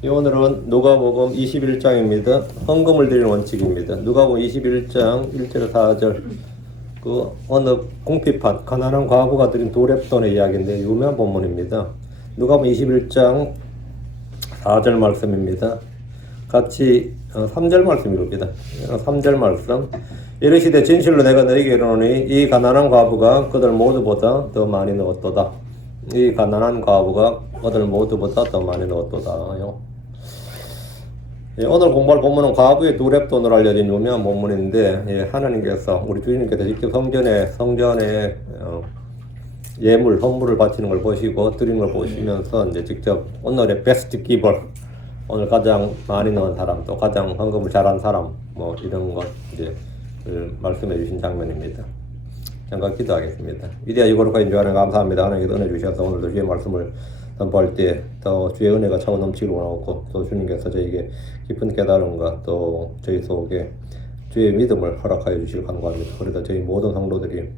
오늘은 누가복음 21장입니다. 헌금을 드리는 원칙입니다. 누가복음 21장 1절 4절 그 어느 궁핍한 가난한 과부가 드린 두 렙돈의 이야기인데 유명한 본문입니다. 누가복음 21장 4절 말씀입니다. 같이 3절 말씀 읽읍니다. 3절 말씀 이르시되 진실로 내가 너희에게 이르노니 이 가난한 과부가 그들 모두보다 더 많이 넣었도다. 이 가난한 과부가 그들 모두보다 더 많이 넣었도다요. 오늘 공부할 본문은 과부의 두 렙돈으로 알려진 유명한 본문인데 하나님께서 우리 주님께서 직접 성전에 예물, 헌물을 바치는 걸 보시고 드리는 걸 보시면서 이제 직접 오늘의 베스트 기버, 오늘 가장 많이 넣은 사람, 또 가장 헌금을 잘한 사람, 뭐 이런 것 이제 말씀해 주신 장면입니다. 잠깐 기도하겠습니다. 위대하시고 거룩하신 주 하나님 감사합니다. 하나님께서 은혜 주셔서 오늘도 주의 말씀을 선포할 때 더 주의 은혜가 차고 넘치기로 원하고 또 주님께서 저에게 깊은 깨달음과 또 저희 속에 주의 믿음을 허락하여 주시길 간구합니다. 그래서 저희 모든 성도들이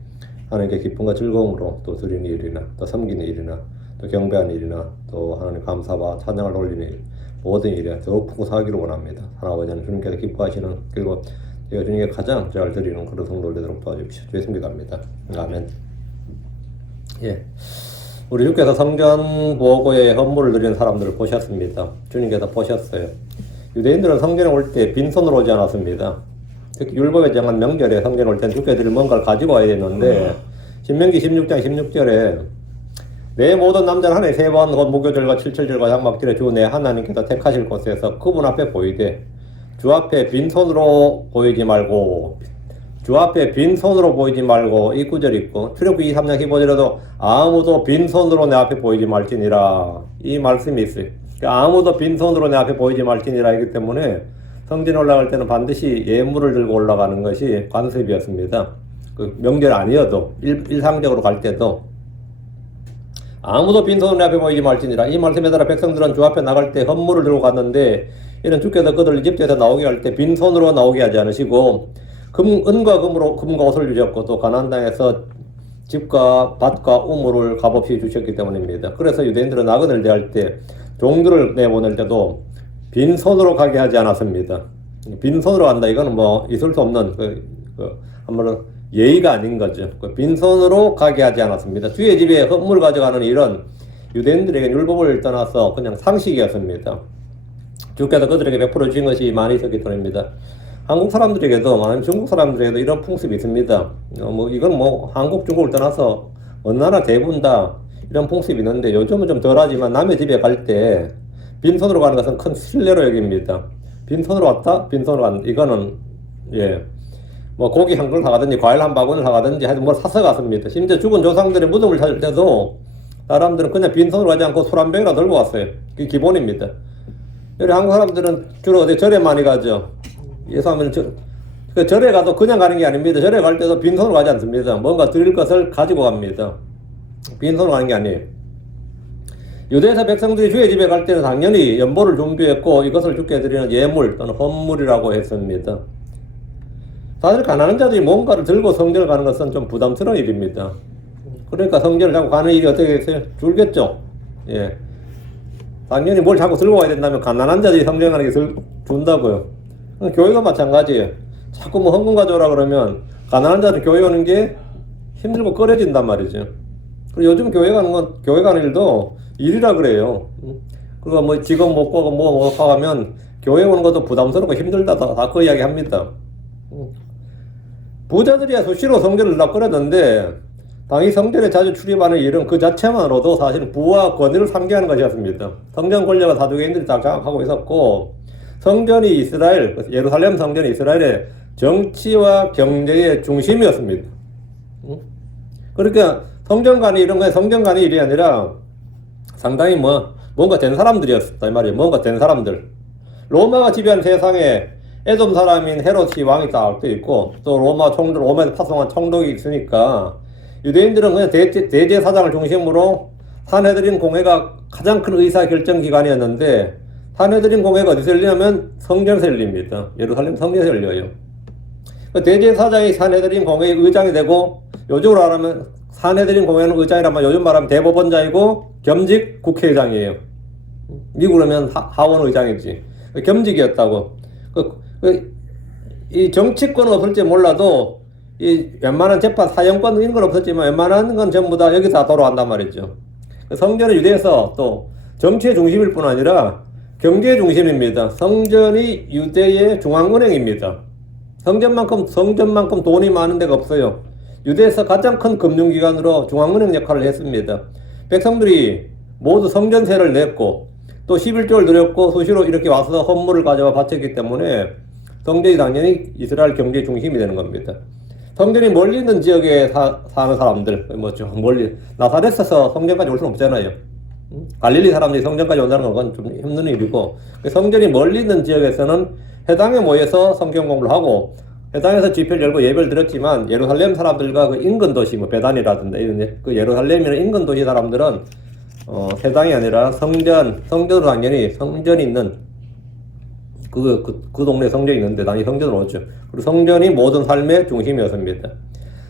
하나님께 기쁨과 즐거움으로 또 드리는 일이나 또 섬기는 일이나 또 경배하는 일이나 또 하나님 감사와 찬양을 올리는 일 모든 일에 더욱 풍성하기를 원합니다. 하나님 아버지는 주님께서 기뻐하시는 그리고 제가 주님께 가장 잘 드리는 그런 성도를 되도록 도와주십시오. 주의 승리갑니다. 아멘. 우리 주께서 성전 보고에 헌물을 드리는 사람들을 보셨습니다. 주님께서 보셨어요. 유대인들은 성전에 올 때 빈손으로 오지 않았습니다. 특히 율법에 정한 명절에 성전에 올 때는 주께 드릴 뭔가를 가지고 와야 되는데 신명기 16장 16절에 내 모든 남자는 한 해에 3번 곧 무교절과 칠칠절과 장막절에 주 내 하나님께서 택하실 곳에서 그분 앞에 보이되 주 앞에 빈손으로 보이지 말고 주 앞에 빈손으로 보이지 말고 이 구절이 있고 출애굽기 23장 15절에도 아무도 빈손으로 내 앞에 보이지 말지니라 이 말씀이 있어요. 아무도 빈손으로 내 앞에 보이지 말지니라 이기 때문에 성전에 올라갈 때는 반드시 예물을 들고 올라가는 것이 관습이었습니다. 그 명절 아니어도 일상적으로 갈 때도 아무도 빈손으로 내 앞에 보이지 말지니라 이 말씀에 따라 백성들은 주 앞에 나갈 때 헌물을 들고 갔는데 이런 주께서 그들을 이집트에서 나오게 할 때 빈손으로 나오게 하지 않으시고 은과 금과 옷을 주셨고 또 가나안 땅에서 집과 밭과 우물을 값없이 주셨기 때문입니다. 그래서 유대인들은 나그네를 대할 때 종들을 내보낼 때도 빈손으로 가게 하지 않았습니다. 빈손으로 간다 이거는 뭐 있을 수 없는 한번은 예의가 아닌 거죠. 빈손으로 가게 하지 않았습니다. 주의 집에 헌물 가져가는 일은 유대인들에게 율법을 떠나서 그냥 상식이었습니다. 주께서 그들에게 베풀어 주신 것이 많이 있었기 때문입니다. 한국 사람들에게도 아니면 중국 사람들에게도 이런 풍습이 있습니다. 이건 한국, 중국을 떠나서 어느 나라 대부분 다 이런 풍습이 있는데 요즘은 좀 덜하지만 남의 집에 갈 때 빈손으로 가는 것은 큰 신뢰로 여깁니다. 빈손으로 왔다? 빈손으로 간다. 이거는 고기 한 그릇 사가든지 과일 한 바구니를 사가든지 하여튼 뭘 사서 갔습니다. 심지어 죽은 조상들의 무덤을 찾을 때도 사람들은 그냥 빈손으로 가지 않고 술 한 병이나 들고 왔어요. 그게 기본입니다. 여기 한국 사람들은 주로 어디 절에 많이 가죠. 예수하면 절에 가도 그냥 가는 게 아닙니다. 절에 갈 때도 빈손으로 가지 않습니다. 뭔가 드릴 것을 가지고 갑니다. 빈손으로 가는 게 아니에요. 유대에서 백성들이 주의 집에 갈 때는 당연히 연보를 준비했고 이것을 주께 드리는 예물 또는 헌물이라고 했습니다. 사실 가난한 자들이 뭔가를 들고 성전을 가는 것은 좀 부담스러운 일입니다. 그러니까 성전을 자꾸 가는 일이 어떻게 됐어요? 줄겠죠. 당연히 뭘 자꾸 들고 가야 된다면 가난한 자들이 성전에 가는 게 준다고요. 교회가 마찬가지예요. 자꾸 헌금 가져오라 그러면 가난한 자들 교회 오는 게 힘들고 꺼려진단 말이죠. 그리고 요즘 교회 가는 일도 일이라 그래요. 그리고 직업 못 가고 못 가면 교회 오는 것도 부담스럽고 힘들다 다 그 이야기 합니다. 부자들이야 수시로 성전을 끌었는데 당이 성전에 자주 출입하는 일은 그 자체만으로도 사실은 부와 권위를 상기하는 것이었습니다. 성전 권력은 사두개인들이 다 장악하고 있었고 성전이 예루살렘 성전이 이스라엘의 정치와 경제의 중심이었습니다. 그러니까 성전관이 이런 건 성전관이 일이 아니라 상당히 뭔가 된 사람들이었다 이 말이에요. 뭔가 된 사람들. 로마가 지배한 세상에 에돔 사람인 헤롯이 왕이 딱 있고 또 로마에서 파송한 총독이 있으니까 유대인들은 그냥 대제사장을 중심으로 산헤드린 공회가 가장 큰 의사결정 기관이었는데 산헤드린 공회가 어디서 열리냐면 성전에서 열립니다. 예루살렘 성전에서 열려요. 대제사장이 산헤드린 공회의 의장이 되고 요즘으로 말하면 산헤드린 공회는 의장이라면 요즘 말하면 대법원장이고 겸직 국회의장이에요. 미국이면 하원 의장이지. 겸직이었다고. 이 정치권은 없을지 몰라도 이 웬만한 재판 사형권 이런 건 없었지만 웬만한 건 전부 다 여기서 다 돌아간단 말이죠. 성전은 유대에서 또 정치의 중심일 뿐 아니라 경제의 중심입니다. 성전이 유대의 중앙은행입니다. 성전만큼 돈이 많은 데가 없어요. 유대에서 가장 큰 금융기관으로 중앙은행 역할을 했습니다. 백성들이 모두 성전세를 냈고 또 11조를 드렸고 수시로 이렇게 와서 헌물을 가져와 바쳤기 때문에 성전이 당연히 이스라엘 경제의 중심이 되는 겁니다. 성전이 멀리 있는 지역에 사는 사람들, 좀 멀리, 나사렛에서 성전까지 올 수는 없잖아요. 갈릴리 사람들이 성전까지 온다는 건 좀 힘든 일이고, 성전이 멀리 있는 지역에서는 회당에 모여서 성경 공부를 하고, 회당에서 집회를 열고 예배를 드렸지만, 예루살렘 사람들과 그 인근 도시, 베단이라든가, 그 예루살렘이나 인근 도시 사람들은, 회당이 아니라 성전으로 당연히 성전이 있는, 그 동네 성전이 있는데 당연히 성전으로 오죠. 그리고 성전이 모든 삶의 중심이었습니다.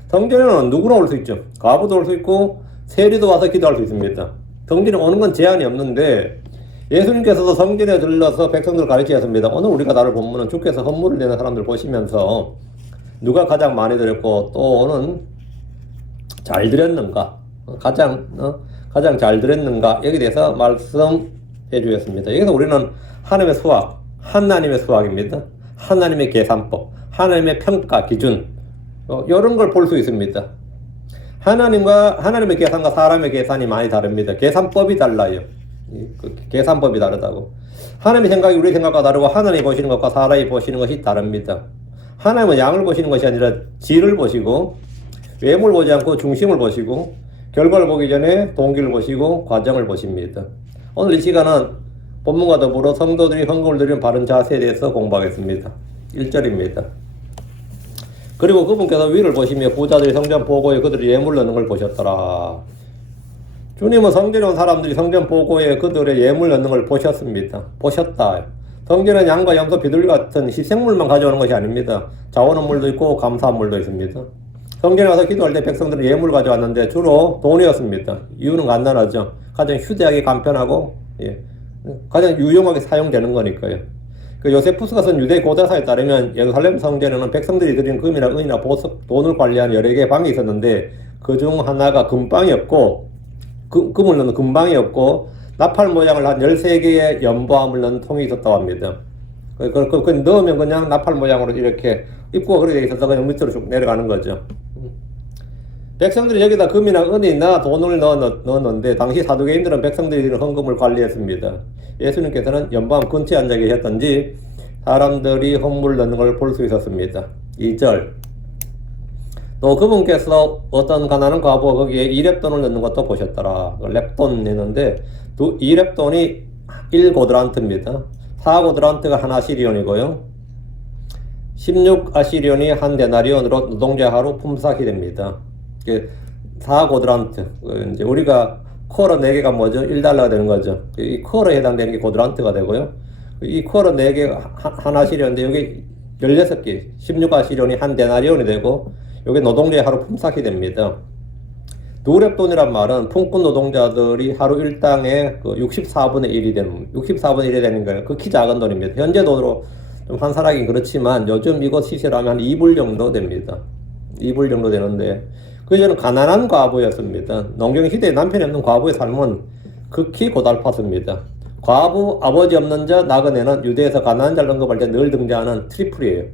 성전에는 누구나 올 수 있죠. 과부도 올 수 있고 세리도 와서 기도할 수 있습니다. 성전에 오는 건 제한이 없는데 예수님께서도 성전에 들러서 백성들을 가르치셨습니다. 오늘 우리가 다룰 본문은 주께서 헌물을 내는 사람들 보시면서 누가 가장 많이 드렸고 또 오는 잘 드렸는가, 가장 잘 드렸는가 여기에 대해서 말씀해 주셨습니다. 여기서 우리는 하나님의 수학, 하나님의 수학입니다. 하나님의 계산법, 하나님의 평가 기준, 이런 걸 볼 수 있습니다. 하나님의 계산과 사람의 계산이 많이 다릅니다. 계산법이 달라요. 계산법이 다르다고. 하나님의 생각이 우리 생각과 다르고 하나님이 보시는 것과 사람이 보시는 것이 다릅니다. 하나님은 양을 보시는 것이 아니라 질을 보시고 외모를 보지 않고 중심을 보시고 결과를 보기 전에 동기를 보시고 과정을 보십니다. 오늘 이 시간은 본문과 더불어 성도들이 헌금을 드리는 바른 자세에 대해서 공부하겠습니다. 1절입니다. 그리고 그분께서 위를 보시며 부자들이 성전 보고에 그들이 예물 넣는 걸 보셨더라. 주님은 성전에 온 사람들이 성전 보고에 그들의 예물 넣는 걸 보셨습니다. 보셨다. 성전은 양과 염소, 비둘기 같은 희생물만 가져오는 것이 아닙니다. 자원한 물도 있고 감사한 물도 있습니다. 성전에 와서 기도할 때 백성들은 예물을 가져왔는데 주로 돈이었습니다. 이유는 간단하죠. 가장 휴대하기 간편하고 가장 유용하게 사용되는 거니까요. 요세푸스가 쓴 유대 고대사에 따르면 예루살렘 성전에는 백성들이 드린 금이나 은이나 보석, 돈을 관리하는 여러 개의 방이 있었는데 그 중 하나가 금방이었고 금을 넣는 금방이었고 나팔 모양을 한 13개의 연보암을 넣은 통이 있었다고 합니다. 그 넣으면 그냥 나팔 모양으로 이렇게 입구가 그렇게 있어서 그냥 밑으로 쭉 내려가는 거죠. 백성들이 여기다 금이나 은이나 돈을 넣었는데 당시 사두개인들은 백성들이 드리는 헌금을 관리했습니다. 예수님께서는 연보암 근처에 앉아 계셨던지 사람들이 헌물을 넣는 걸 볼 수 있었습니다. 2절. 또 그분께서 어떤 가난한 과부가 거기에 2렙돈을 넣는 것도 보셨더라. 렙돈 내는데 2렙돈이 1고드란트입니다. 4고드란트가 한 아시리온이고요. 16아시리온이 한 데나리온으로 노동자 하루 품삯이 됩니다. 4고드란트. 이제 우리가 쿼러 4개가 뭐죠? 1달러가 되는 거죠. 이 쿼러에 해당되는 게 고드란트가 되고요. 이 쿼러 4개 한 아시리온인데 여기 16개, 16아시리온이 한 데나리온이 되고 여기 노동자의 하루 품삯이 됩니다. 두렙돈이란 말은 품꾼 노동자들이 하루 일당의 64분의 1이 되는 거예요. 극히 작은 돈입니다. 현재 돈으로 좀 환산하긴 그렇지만 요즘 이거 시세로 하면 한 2불 정도 됩니다. 2불 정도 되는데 그 전에는 가난한 과부였습니다. 농경시대에 남편이 없는 과부의 삶은 극히 고달팠습니다. 과부, 아버지 없는 자, 나그네는 유대에서 가난한 자를 언급할 때 늘 등장하는 트리플이에요.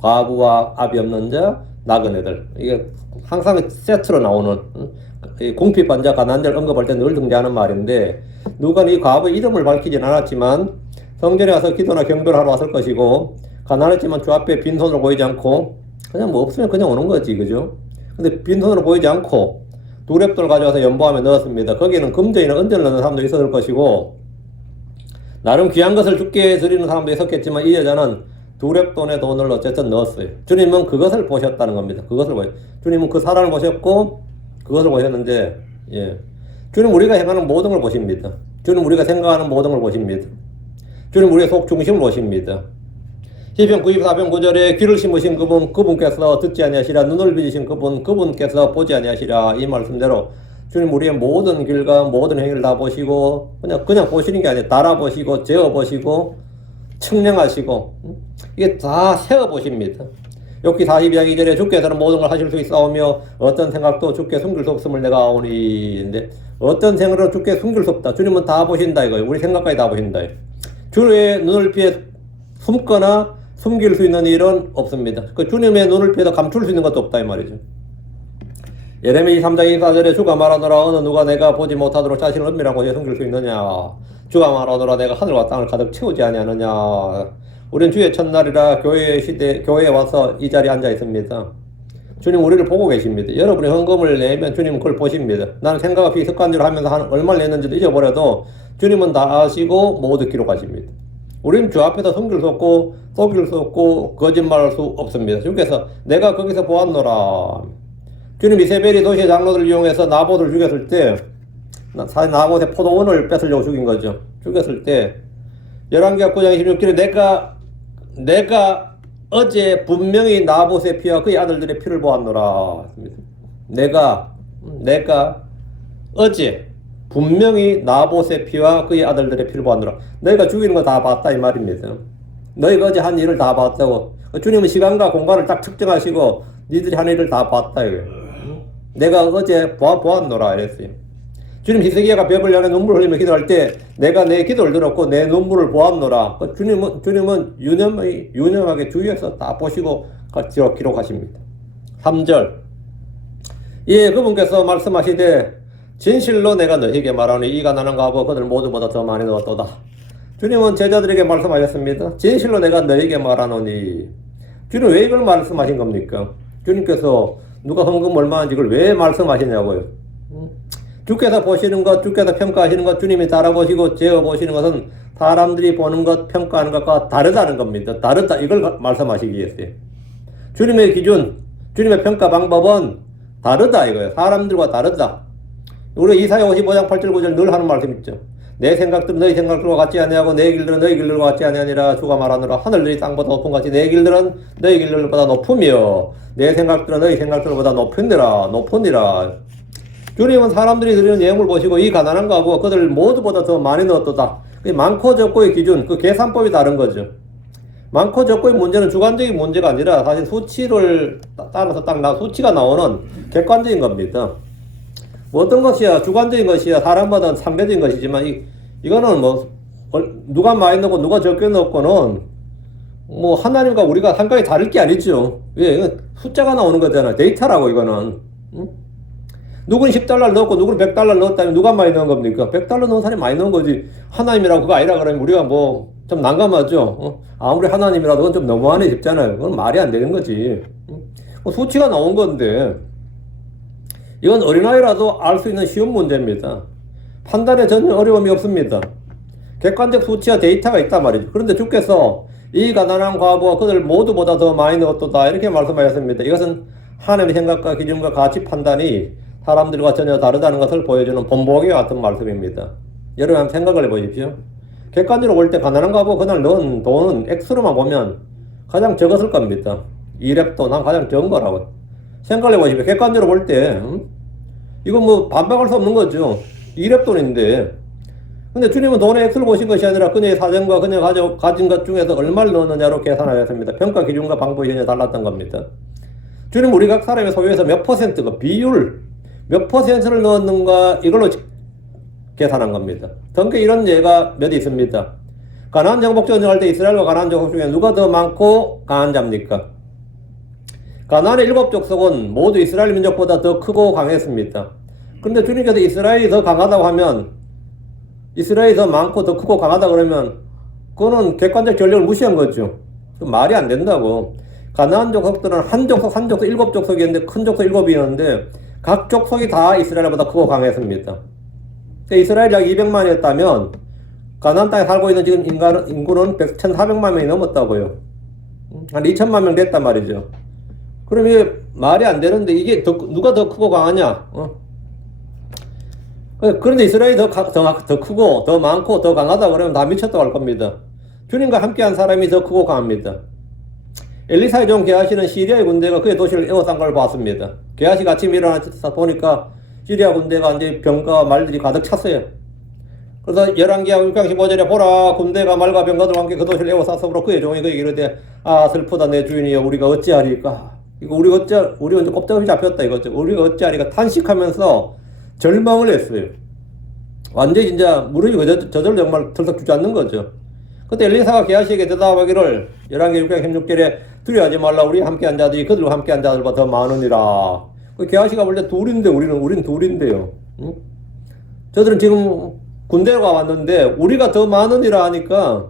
과부와 아비 없는 자, 나그네들. 이게 항상 세트로 나오는 궁핍환자, 가난한 자를 언급할 때 늘 등장하는 말인데 누가 이 과부의 이름을 밝히진 않았지만 성전에 와서 기도나 경배를 하러 왔을 것이고 가난했지만 주 앞에 빈손으로 보이지 않고 그냥 뭐 없으면 그냥 오는 거지, 그죠? 근데 빈손으로 보이지 않고 두렙돈을 가져와서 연보암에 넣었습니다. 거기에는 금전이나 은전을 넣는 사람도 있었을 것이고 나름 귀한 것을 주께 드리는 사람도 있었겠지만 이 여자는 두렙돈의 돈을 어쨌든 넣었어요. 주님은 그것을 보셨다는 겁니다. 주님은 그 사람을 보셨고 그것을 보셨는데 주님 우리가 행하는 모든 걸 보십니다. 주님 우리가 생각하는 모든 걸 보십니다. 주님 우리의 속 중심을 보십니다. 시편 94편 9절에 귀를 심으신 그분께서 듣지 아니하시라, 눈을 빚으신 그분께서 보지 아니하시라. 이 말씀대로 주님 우리의 모든 길과 모든 행위를 다 보시고 그냥 보시는 게 아니라 달아보시고 재어보시고 측량하시고 이게 다 세어보십니다. 욥기 42장 2절에 주께서는 모든 걸 하실 수 있사오며 어떤 생각도 주께 숨길 수 없음을 내가 아오니. 근데 어떤 생각으로 주께 숨길 수 없다. 주님은 다 보신다 이거예요. 우리 생각까지 다 보신다. 주의 눈을 피해 숨거나 숨길 수 있는 일은 없습니다. 그 주님의 눈을 피해서 감출 수 있는 것도 없다 이 말이죠. 예레미야 3장 24절에 주가 말하노라 어느 누가 내가 보지 못하도록 자신을 은밀한 곳에 숨길 수 있느냐. 주가 말하노라 내가 하늘과 땅을 가득 채우지 아니하느냐. 우리는 주의 첫날이라 교회에 와서 이 자리에 앉아 있습니다. 주님 우리를 보고 계십니다. 여러분이 헌금을 내면 주님은 그걸 보십니다. 나는 생각 없이 습관대로 하면서 얼마를 냈는지도 잊어버려도 주님은 다 아시고 모두 기록하십니다. 우리는 주 앞에서 숨길 수 없고 속일 수 없고 거짓말할 수 없습니다. 주께서 내가 거기서 보았노라. 주님 이세벨이 도시의 장로들을 이용해서 나봇을 죽였을 때 사실 나봇의 포도원을 뺏으려고 죽인 거죠. 죽였을 때 열왕기하 9장 26절에 내가 어제 분명히 나봇의 피와 그의 아들들의 피를 보았노라. 내가 어제 분명히 나봇의 피와 그의 아들들의 피를 보았노라. 너희가 죽이는 거 다 봤다 이 말입니다. 너희가 어제 한 일을 다 봤다고. 주님은 시간과 공간을 딱 측정하시고 니들이 한 일을 다 봤다 이거예요. 내가 어제 보았노라 이랬어요. 주님 히스기야가 벽을 향해 눈물을 흘리며 기도할 때 내가 내 기도를 들었고 내 눈물을 보았노라. 주님은 유념하게 주위에서 다 보시고 기록하십니다. 3절 예 그분께서 말씀하시되 진실로 내가 너희에게 말하니 이 가난한 과부 그들 모두보다 더 많이 넣었도다. 주님은 제자들에게 말씀하셨습니다. 진실로 내가 너희에게 말하노니. 주님 왜 이걸 말씀하신 겁니까? 주님께서 누가 헌금 얼마인지 이걸 왜 말씀하시냐고요. 주께서 보시는 것, 주께서 평가하시는 것, 주님이 달아보시고 재어보시는 것은 사람들이 보는 것, 평가하는 것과 다르다는 겁니다. 다르다 이걸 말씀하시기 위해서요. 주님의 기준, 주님의 평가 방법은 다르다 이거예요. 사람들과 다르다. 우리 이사야 55장 8절 9절 늘 하는 말씀 있죠. 내 생각들은 너희 생각들과 같지 아니하고 내 길들은 너희 길들과 같지 아니하니라. 주가 말하노라 하늘들이 땅보다 높은 같이 내 길들은 너희 길들보다 높으며 내 생각들은 너희 생각들보다 높으니라. 주님은 사람들이 드리는 예물을 보시고 이 가난한 과부가 그들 모두보다 더 많이 넣었도다. 많고 적고의 기준, 그 계산법이 다른 거죠. 많고 적고의 문제는 주관적인 문제가 아니라 사실 수치를 따라서 수치가 나오는 객관적인 겁니다. 어떤 것이야 주관적인 것이야 사람마다 상대적인 것이지만 이거는 누가 많이 넣고 누가 적게 넣고는 하나님과 우리가 생각이 다를 게 아니죠. 왜? 이건 숫자가 나오는 거잖아. 데이터라고 이거는. 응? 누구는 10달러를 넣었고 누구는 100달러를 넣었다면 누가 많이 넣은 겁니까? 100달러 넣은 사람이 많이 넣은 거지. 하나님이라고 그거 아니라 그러면 우리가 좀 난감하죠. 아무리 하나님이라도 그건 좀 너무하네 싶잖아요. 그건 말이 안 되는 거지. 수치가 나온 건데 이건 어린아이라도 알 수 있는 쉬운 문제입니다. 판단에 전혀 어려움이 없습니다. 객관적 수치와 데이터가 있단 말이죠. 그런데 주께서 이 가난한 과부가 그들 모두보다 더 많이 넣었도다 이렇게 말씀하셨습니다. 이것은 하나님의 생각과 기준과 가치 판단이 사람들과 전혀 다르다는 것을 보여주는 본보기와 같은 말씀입니다. 여러분 한번 생각을 해보십시오. 객관적으로 볼 때 가난한 과부가 그날 넣은 돈은 액수로만 보면 가장 적었을 겁니다. 2렙돈 한 가장 적은 거라고. 생각을 해보십시오. 객관적으로 볼 때 이건 반박할 수 없는 거죠. 2렙돈인데 근데 주님은 돈의 액수를 보신 것이 아니라 그녀의 사정과 그녀가 가진 것 중에서 얼마를 넣었느냐로 계산하였습니다. 평가 기준과 방법이 전혀 달랐던 겁니다. 주님 우리 각 사람의 소유에서 몇 퍼센트가 비율 몇 퍼센트를 넣었는가 이걸로 계산한 겁니다. 등께 이런 예가 몇 있습니다. 가나안 정복 전쟁할 때 이스라엘과 가나안 족속 중에 누가 더 많고 강한 자입니까? 가나안의 7족속은 모두 이스라엘 민족보다 더 크고 강했습니다. 그런데 주님께서 이스라엘이 더 강하다고 하면 이스라엘이 더 많고 더 크고 강하다 그러면 그거는 객관적 전력을 무시한 거죠. 말이 안 된다고. 가나안 족속들은 한 족속 7족속이었는데 큰 족속 7이었는데 각 족속이 다 이스라엘보다 크고 강했습니다. 이스라엘이 약 200만이었다면 가나안 땅에 살고 있는 지금 인구는 1,400만 명이 넘었다고요. 한 2천만 명 됐단 말이죠. 그럼 이게 말이 안 되는데 이게 누가 더 크고 강하냐? 그런데 이스라엘이 더 크고 더 많고 더 강하다 그러면 다 미쳤다고 할 겁니다. 주님과 함께한 사람이 더 크고 강합니다. 엘리사의 종 게하시는 시리아의 군대가 그의 도시를 에워싼 걸 봤습니다. 게하시가 아침에 일어나서 보니까 시리아 군대가 이제 병과 말들이 가득 찼어요. 그래서 11기하고 6강 15절에 보라 군대가 말과 병거들과 함께 그 도시를 에워싸서므로 그의 종이 그에게 이르되 아 슬프다 내 주인이여 우리가 어찌하리까. 이거 우리 언제 꼼짝없이 잡혔다 이거죠. 우리가 어찌하리까 탄식하면서 절망을 했어요. 완전히 진짜 무릎이 저절로 정말 털썩 주저앉는 거죠. 그때 엘리사가 게하시에게 대답하기를 11기 6강 16절에 두려워하지 말라 우리 함께한 자들이 그들과 함께한 자들보다 더 많으니라. 게하시가 볼 때 둘인데 우리는 둘인데요. 응? 저들은 지금 군대가 왔는데 우리가 더 많으니라 하니까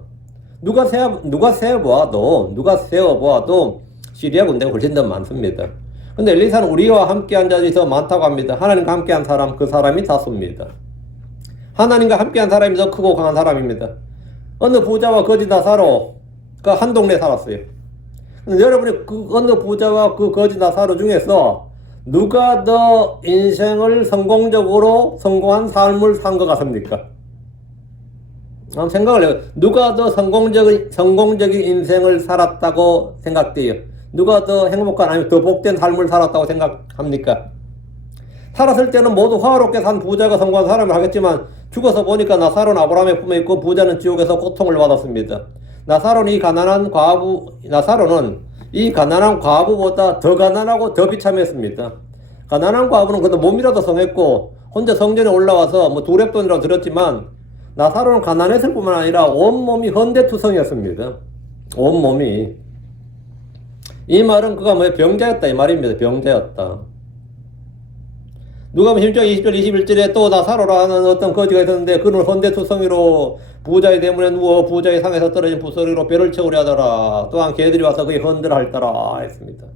누가 세어보아도 시리아 군대가 훨씬 더 많습니다. 근데 엘리사는 우리와 함께한 자들이 더 많다고 합니다. 하나님과 함께한 사람, 그 사람이 다수입니다. 하나님과 함께한 사람이 더 크고 강한 사람입니다. 어느 부자와 거지 나사로가 한 동네에 살았어요. 근데 여러분이 그 어느 부자와 그 거지 나사로 중에서 누가 더 인생을 성공한 삶을 산 것 같습니까? 한번 생각을 해요. 누가 더 성공적인 인생을 살았다고 생각돼요? 누가 더 행복한 아니면 더 복된 삶을 살았다고 생각합니까? 살았을 때는 모두 화롭게 산 부자가 성공한 사람을 하겠지만 죽어서 보니까 나사로는 아브라함의 품에 있고 부자는 지옥에서 고통을 받았습니다. 나사로는 이 가난한 과부보다 더 가난하고 더 비참했습니다. 가난한 과부는 그래도 몸이라도 성했고 혼자 성전에 올라와서 뭐 두렙돈이라고 들었지만 나사로는 가난했을 뿐만 아니라 온몸이 헌데투성이었습니다. 온몸이. 이 말은 그가 병자였다 이 말입니다. 병자였다. 누가복음 10장 20절 21절에 또 나사로라는 어떤 거지가 있었는데 그는 헌데투성이로 부자의 대문에 누워 부자의 상에서 떨어진 부스러기로 뼈를 채우려 하더라. 또한 개들이 와서 그의 헌들을 할더라 했습니다.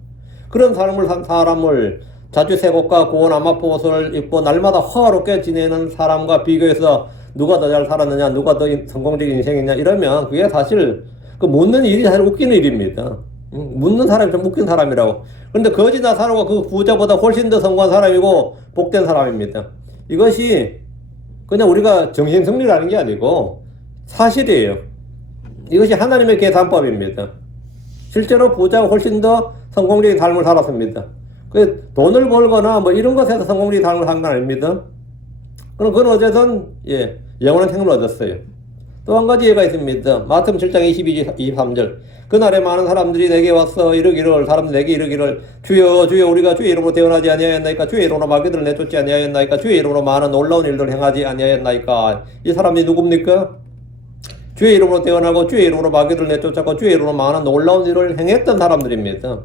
그런 삶을 산 사람을 자주 새 옷과 고운 아마포 옷을 입고 날마다 화롭게 지내는 사람과 비교해서 누가 더 잘 살았느냐, 누가 더 성공적인 인생이냐 이러면 그게 사실 그 묻는 일이 사실 웃기는 일입니다. 묻는 사람이 좀 웃긴 사람이라고. 그런데 거지 나사로가 그 부자보다 훨씬 더 성공한 사람이고 복된 사람입니다. 이것이 그냥 우리가 정신승리라는 게 아니고 사실이에요. 이것이 하나님의 계산법입니다. 실제로 부자가 훨씬 더 성공적인 삶을 살았습니다. 그 돈을 벌거나 뭐 이런 것에서 성공적인 삶을 산 건 아닙니다. 그럼 그건 어쨌든 영원한 생명을 얻었어요. 또 한 가지 예가 있습니다. 마태복음 7장 22절 23절 그날에 많은 사람들이 내게 와서 사람들이 내게 이르기를 주여 주여 우리가 주의 이름으로 태어나지 아니하였나이까 주의 이름으로 마귀들을 내쫓지 아니하였나이까 주의 이름으로 많은 놀라운 일들을 행하지 아니하였나이까. 이 사람들이 누굽니까? 주의 이름으로 태어나고 주의 이름으로 마귀들을 내쫓았고 주의 이름으로 많은 놀라운 일을 행했던 사람들입니다.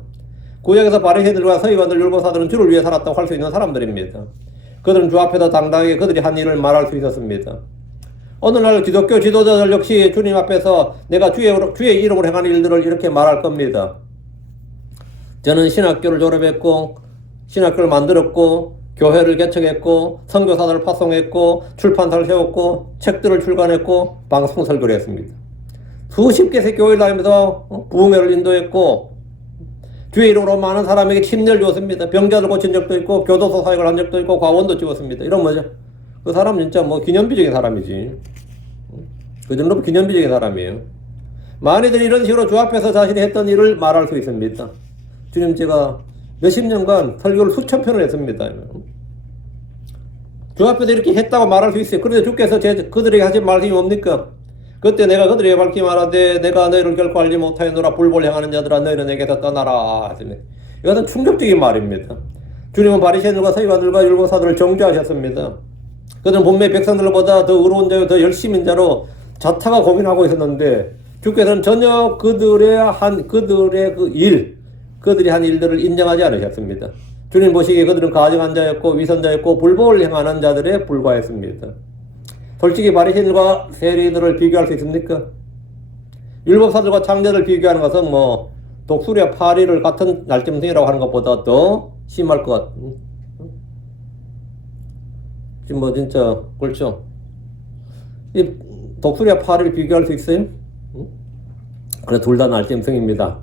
구약에서 바리새인들과 서기관들 율법사들은 주를 위해 살았다고 할 수 있는 사람들입니다. 그들은 주 앞에서 당당하게 그들이 한 일을 말할 수 있었습니다. 오늘날 기독교 지도자들 역시 주님 앞에서 내가 주의 이름으로 행하는 일들을 이렇게 말할 겁니다. 저는 신학교를 졸업했고 신학교를 만들었고 교회를 개척했고 선교사들을 파송했고 출판사를 세웠고 책들을 출간했고 방송 설교를 했습니다. 수십 개의 교회를 다니면서 부흥회를 인도했고 주의 이름으로 많은 사람에게 침례를 주었습니다. 병자들 고친 적도 있고 교도소 사역을 한 적도 있고 과원도 찍었습니다. 이런 뭐죠? 그 사람 진짜 기념비적인 사람이지. 그 정도로 기념비적인 사람이에요. 많이들 이런 식으로 주 앞에서 자신이 했던 일을 말할 수 있습니다. 주님 제가 몇십 년간 설교를 수천 편을 했습니다. 주 앞에서 이렇게 했다고 말할 수 있어요. 그런데 주께서 그들에게 하신 말씀이 뭡니까? 그때 내가 그들에게 밝히 말하되 내가 너희를 결코 알지 못하였노라 불볼 행하는 자들아 너희는 내게서 떠나라. 이것은 충격적인 말입니다. 주님은 바리새인들과 서기관들과 율법사들을 정죄하셨습니다. 그들은 분명히 백성들보다 더 의로운 자요 더 열심인 자로 자타가 공인하고 있었는데 주께서는 전혀 그들이 한 일들을 인정하지 않으셨습니다. 주님 보시기에 그들은 가증한 자였고 위선자였고 불법을 행하는 자들에 불과했습니다. 솔직히 바리새인들과 세리들을 비교할 수 있습니까? 율법사들과 창자를 비교하는 것은 독수리와 파리를 같은 날짐승이라고 하는 것보다 더 심할 것 같아요. 지금 진짜 그렇죠. 이 독수리와 파리를 비교할 수 있어요? 그래 둘 다 날짐승입니다.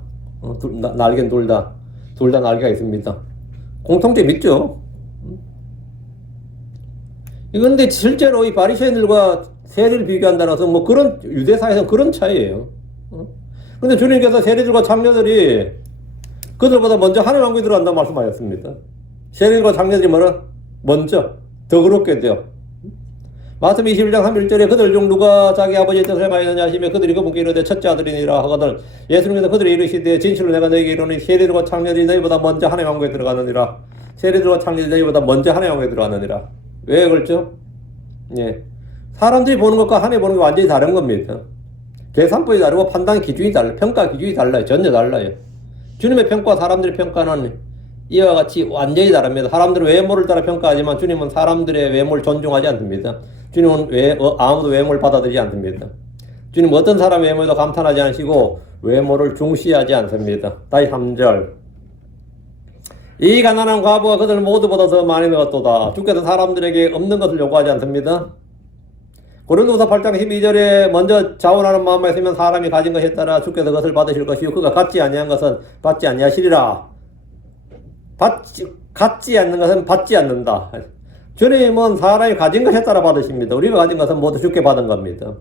날개는 둘 다 날개가 있습니다. 공통점 있죠. 이건데 실제로 이 바리새인들과 세리를 비교한다는 것은 그런 유대사에서 그런 차이예요. 근데 주님께서 세리들과 장녀들이 그들보다 먼저 하늘 왕국에 들어간다고 말씀하셨습니다. 세리들과 장녀들이 먼저 더 그렇게 돼요. 마태복음 21장 31절에 그들 중 누가 자기 아버지의 뜻을 행하였느냐 하시며 그들이 그분께 이르되 첫째 아들이니라 하거늘 예수님께서 그들이 이르시되 진실로 내가 너희에게 이르노니 세리들과 창녀들이 너희보다 먼저 하나님의 왕국에 들어가느니라. 세리들과 창녀들이 너희보다 먼저 하나님의 왕국에 들어가느니라. 왜 그렇죠? 예. 사람들이 보는 것과 하나님이 보는 게 완전히 다른 겁니다. 계산법이 다르고 판단 기준이 달라요. 평가 기준이 달라요. 전혀 달라요. 주님의 평가와 사람들의 평가는 이와 같이 완전히 다릅니다. 사람들은 외모를 따라 평가하지만 주님은 사람들의 외모를 존중하지 않습니다. 주님은 아무도 외모를 받아들이지 않습니다. 주님은 어떤 사람의 외모에도 감탄하지 않으시고 외모를 중시하지 않습니다. 다시 3절. 이 가난한 과부가 그들 모두보다 더 많이 넣었도다. 주께서 사람들에게 없는 것을 요구하지 않습니다. 고린도후서 8장 12절에 먼저 자원하는 마음에 있으면 사람이 가진 것에 따라 주께서 그것을 받으실 것이요 그가 갖지 아니한 것은 받지 아니하시리라. 갖지 않는 것은 받지 않는다. 주님은 사람이 가진 것에 따라 받으십니다. 우리가 가진 것은 모두 주께 받은 겁니다.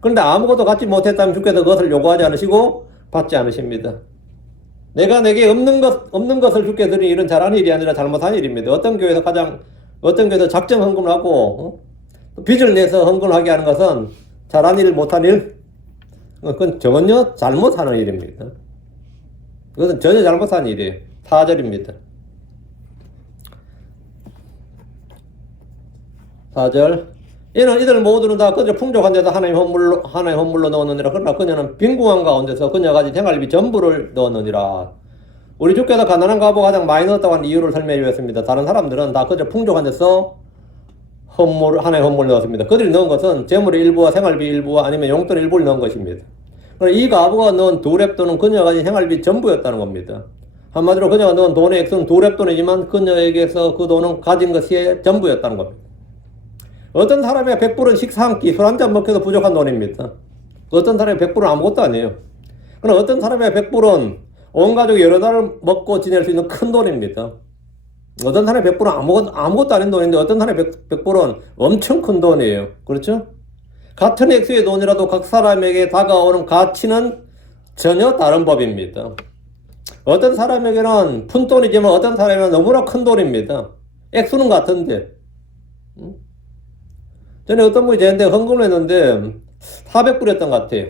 그런데 아무것도 갖지 못했다면 주께서 그것을 요구하지 않으시고 받지 않으십니다. 내가 내게 없는 것을 주께 드리니 이런 잘한 일이 아니라 잘못한 일입니다. 어떤 교회에서 작정 헌금을 하고 빚을 내서 헌금을 하게 하는 것은 잘한 일, 못한 일? 그건 전혀 잘못하는 일입니다. 그것은 전혀 잘못한 일이에요. 4절입니다. 4절. 이는 이들 모두는 다 그저 풍족한 데서 하나님의 헌물로 넣었느니라. 그러나 그녀는 빈궁한 가운데서 그녀가 가진 생활비 전부를 넣었느니라. 우리 주께서 가난한 과부가 가장 많이 넣었다고 하는 이유를 설명해 주었습니다. 다른 사람들은 다 그저 풍족한 데서 하나의 헌물을 넣었습니다. 그들이 넣은 것은 재물의 일부와 생활비 일부와 아니면 용돈 일부를 넣은 것입니다. 그러나 이 과부가 넣은 두 렙 돈은 그녀가 가진 생활비 전부였다는 겁니다. 한마디로 그녀가 넣은 돈의 액수는 두 렙 돈이지만 그녀에게서 그 돈은 가진 것이 전부였다는 겁니다. 어떤 사람의 100불은 식사 한 끼, 술 한 잔 먹혀도 부족한 돈입니다. 어떤 사람의 100불은 아무것도 아니에요. 그러나 어떤 사람의 100불은 온 가족이 여러 달을 먹고 지낼 수 있는 큰 돈입니다. 어떤 사람의 100불은 아무것도 아닌 돈인데 어떤 사람의 100불은 엄청 큰 돈이에요. 그렇죠? 같은 액수의 돈이라도 각 사람에게 다가오는 가치는 전혀 다른 법입니다. 어떤 사람에게는 푼돈이지만 어떤 사람에게는 너무나 큰 돈입니다. 액수는 같은데. 전에 어떤 분이 저한테 헌금을 했는데 400불이었던 것 같아요.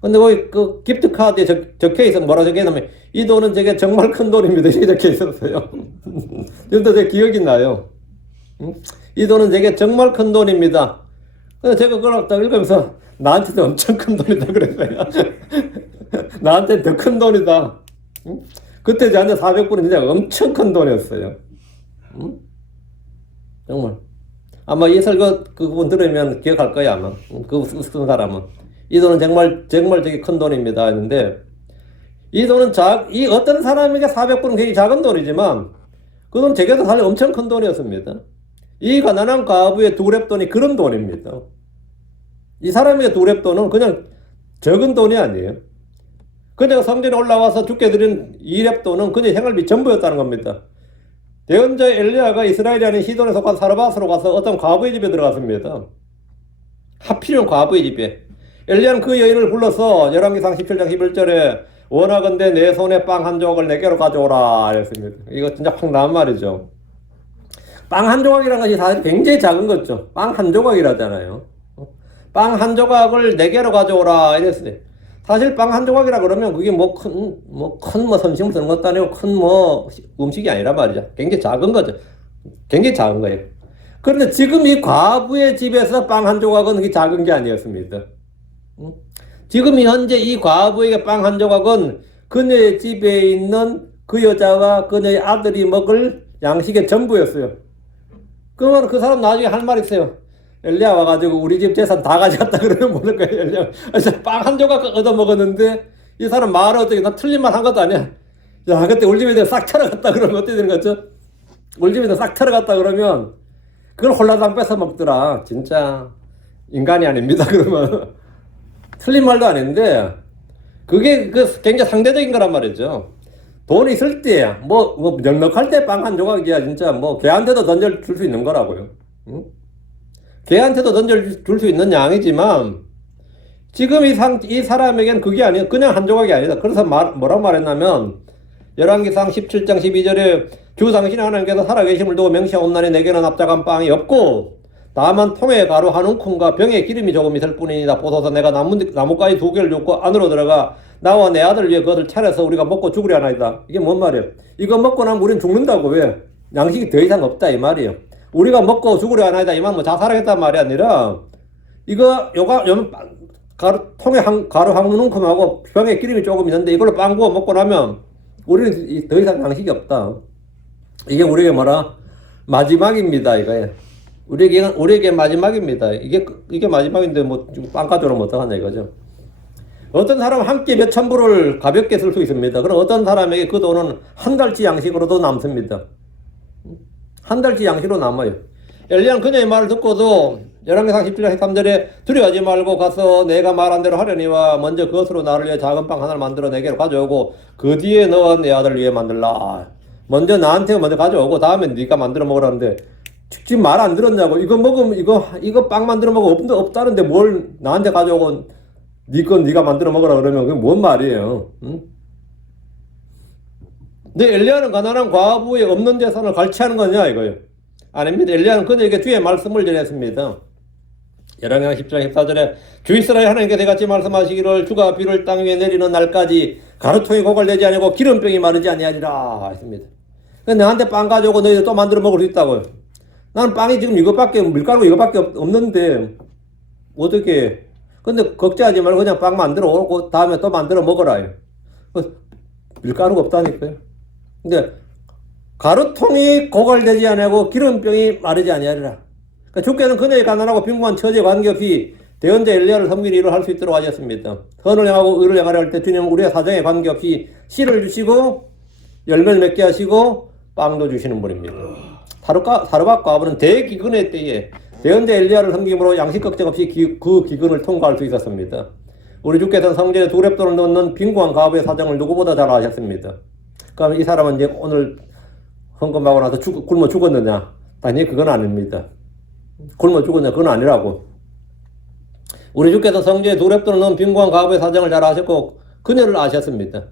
근데 거기 그 기프트카드에 적혀 있어. 뭐라 적혀 있냐면 이 돈은 제게 정말 큰 돈입니다. 이렇게 적혀 있었어요. 지금도 제 기억이 나요. 이 돈은 제게 정말 큰 돈입니다. 근데 제가 그걸 딱 읽으면서 나한테도 엄청 큰 돈이다 그랬어요. 나한테 더 큰 돈이다. 그때 저한테 400불은 진짜 엄청 큰 돈이었어요. 정말. 아마 이 설교 그분 들으면 기억할 거야, 아마. 그 쓴 사람은. 이 돈은 정말 되게 큰 돈입니다. 했는데, 이 돈은 이 어떤 사람에게 400불은 굉장히 작은 돈이지만, 그 돈은 제게도 사실 엄청 큰 돈이었습니다. 이 가난한 과부의 두 렙 돈이 그런 돈입니다. 이 사람의 두 렙 돈은 그냥 적은 돈이 아니에요. 그녀가 성전에 올라와서 주께 드린 2렙 돈은 그녀의 생활비 전부였다는 겁니다. 대언자 엘리야가 이스라엘이 아닌 시돈에 속한 사르밧으로 가서 어떤 과부의 집에 들어갔습니다. 하필이면 과부의 집에. 엘리야는 그 여인을 불러서 열왕기상 17장 11절에 원하건대 내 손에 빵 한 조각을 내게로 가져오라 했습니다. 이거 진짜 확 나온 말이죠. 빵 한 조각이라는 것이 사실 굉장히 작은 거죠. 빵 한 조각이라잖아요. 빵 한 조각을 내게로 가져오라 이랬어요. 사실 빵 한 조각이라 그러면 그게 큰 선심을 쓰는 것도 아니고 큰 음식이 아니란 말이죠. 굉장히 작은 거죠. 굉장히 작은 거예요. 그런데 지금 이 과부의 집에서 빵 한 조각은 그게 작은 게 아니었습니다. 지금 현재 이 과부에게 빵 한 조각은 그녀의 집에 있는 그 여자와 그녀의 아들이 먹을 양식의 전부였어요. 그러면 그 사람 나중에 할 말 있어요. 엘리야 와가지고 우리 집 재산 다 가져갔다 그러면 모를 거예요. 엘리야 빵 한 조각 얻어 먹었는데 이 사람 말을 어떻게 나 틀린 말 한 것도 아니야. 야 그때 우리 집에 싹 털어갔다 그러면 어떻게 되는 거죠? 우리 집에 싹 털어갔다 그러면 그걸 홀라당 뺏어 먹더라. 진짜 인간이 아닙니다. 그러면 틀린 말도 아닌데 그게 굉장히 상대적인 거란 말이죠. 돈이 있을 때 넉넉할 때 빵 한 조각이야 진짜 걔한테도 던져줄 수 있는 거라고요. 응? 걔한테도 던져줄 수 있는 양이지만 지금 이 사람에겐 그게 아니에요. 그냥 한 조각이 아니다. 그래서 뭐라고 말했냐면 열왕기상 17장 12절에 주상신 하나님께서 살아계심을 두고 맹세하옵나니 내게는 납작한 빵이 없고 다만 통에 가루 한 움큼과 병에 기름이 조금 있을 뿐이니라. 보소서 내가 나뭇가지 2개를 줬고 안으로 들어가 나와 내 아들 위해 그것을 차려서 우리가 먹고 죽으려 하나이다. 이게 뭔 말이에요? 이거 먹고 나면 우리는 죽는다고. 왜? 양식이 더 이상 없다 이 말이에요. 우리가 먹고 죽으려 하나이다 이 말 뭐 자살하겠다는 말이 아니라 이거 통에 가루 한 움큼하고 병에 기름이 조금 있는데 이걸로 빵 구워 먹고 나면 우리는 더 이상 양식이 없다. 이게 우리에게 뭐라? 마지막입니다, 이거예요. 우리에게 마지막입니다. 이게 마지막인데, 빵 가져오면 어떡하냐, 이거죠. 어떤 사람은 한 끼 몇천 불을 가볍게 쓸 수 있습니다. 그럼 어떤 사람에게 그 돈은 한 달치 양식으로도 남습니다. 한 달치 양식으로 남아요. 엘리야는 그녀의 말을 듣고도 열왕기상 17장 13절에 두려워하지 말고 가서 내가 말한 대로 하려니와 먼저 그것으로 나를 위해 작은 빵 하나를 만들어 내게로 가져오고 그 뒤에 너와 내 아들 위해 만들라. 먼저 나한테 먼저 가져오고 다음에 네가 만들어 먹으라는데 지금 말 안 들었냐고. 이거 먹으면 이거 빵 만들어 먹으면 없다는데 뭘 나한테 가져오고 네 건 네가 만들어 먹으라 그러면 그게 뭔 말이에요? 응? 근데 엘리야는 가난한 과부의 없는 재산을 갈취하는 거냐 이거예요. 아닙니다. 엘리야는 그들에게 주의 말씀을 전했습니다. 열왕기상 10장 14절에 주 이스라엘 하나님께서 같이 말씀하시기를 주가 비를 땅 위에 내리는 날까지 가루통이 고갈되지 아니하고 기름병이 마르지 아니하리라 했습니다. 너한테 빵 가져오고 너희들 또 만들어 먹을 수 있다고요. 나는 빵이 지금 밀가루 이거밖에 없는데 어떻게? 근데 걱정하지 말고 그냥 빵 만들어 오고 다음에 또 만들어 먹어라요. 밀가루가 없다니까요. 근데 가루통이 고갈되지 아니하고 기름병이 마르지 아니하리라. 그러니까 주께는 그녀의 가난하고 빈곤한 처지에 관계없이 대언자 엘리야를 섬기는 일을 할 수 있도록 하셨습니다. 선을 행하고 의를 행하려 할 때 주님은 우리의 사정에 관계없이 씨를 주시고 열매를 맺게 하시고 빵도 주시는 분입니다. 사르밧 과부는 대기근의 때에 대언자 엘리야를 섬김으로 양식 걱정 없이 그 기근을 통과할 수 있었습니다. 우리 주께서는 성전에 2렙돈을 넣는 빈곤한 과부의 사정을 누구보다 잘 아셨습니다. 그럼 이 사람은 이제 오늘 헌금하고 나서 굶어 죽었느냐? 아니, 그건 아닙니다. 굶어 죽었냐? 그건 아니라고. 우리 주께서 성전에 2렙돈을 넣은 빈곤한 과부의 사정을 잘 아셨고 그녀를 아셨습니다.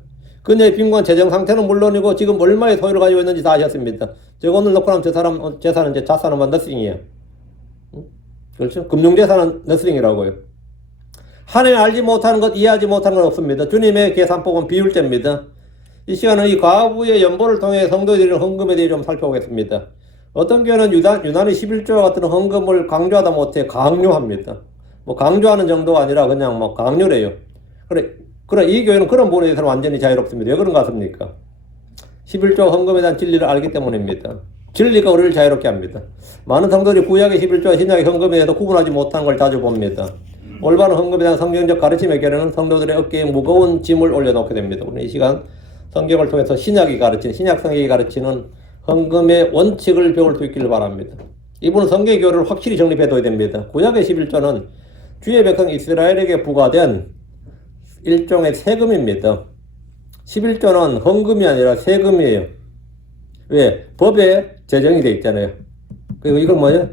그녀의 빈곤한 재정 상태는 물론이고 지금 얼마의 소유를 가지고 있는지 다 아셨습니다. 제가 오늘 놓고 나면 저 사람 재산은 이제 자산은 너싱이에요. 그렇죠? 금융재산은 너싱이라고요. 하나님 알지 못하는 것, 이해하지 못하는 건 없습니다. 주님의 계산법은 비율제입니다. 이 시간은 이 과부의 연보를 통해 성도들이 헌금에 대해 좀 살펴보겠습니다. 어떤 교회는 유난히 11조와 같은 헌금을 강조하다 못해 강요합니다. 강조하는 정도가 아니라 그냥 강요래요. 그래, 이 교회는 그런 부분에 대해서는 완전히 자유롭습니다. 왜 그런 것 같습니까? 11조 헌금에 대한 진리를 알기 때문입니다. 진리가 우리를 자유롭게 합니다. 많은 성도들이 구약의 11조와 신약의 헌금에 대해서 구분하지 못하는 걸 자주 봅니다. 올바른 헌금에 대한 성경적 가르침의 결에는 성도들의 어깨에 무거운 짐을 올려놓게 됩니다. 오늘 이 시간 성경을 통해서 신약 성경이 가르치는 헌금의 원칙을 배울 수 있기를 바랍니다. 이분은 성경의 교리를 확실히 정립해둬야 됩니다. 구약의 11조는 주의 백성 이스라엘에게 부과된 일종의 세금입니다. 11조는 헌금이 아니라 세금이에요. 왜? 법에 제정이 되어 있잖아요. 그리고 이건 뭐예요?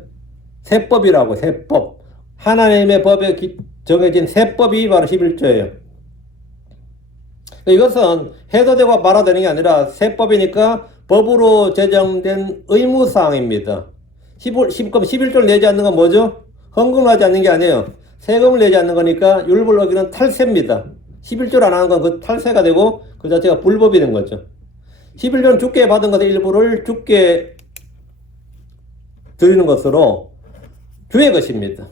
세법이라고, 세법. 하나님의 법에 정해진 세법이 바로 11조예요. 이것은 해도 되고 말아도 되는 게 아니라 세법이니까 법으로 제정된 의무사항입니다. 11조를 내지 않는 건 뭐죠? 헌금을 하지 않는 게 아니에요. 세금을 내지 않는 거니까 율법을 어기는 탈세입니다. 11조를 안 하는 건 그 탈세가 되고 그 자체가 불법이 된 거죠. 11조는 주께 받은 것의 일부를 주께 드리는 것으로 주의 것입니다.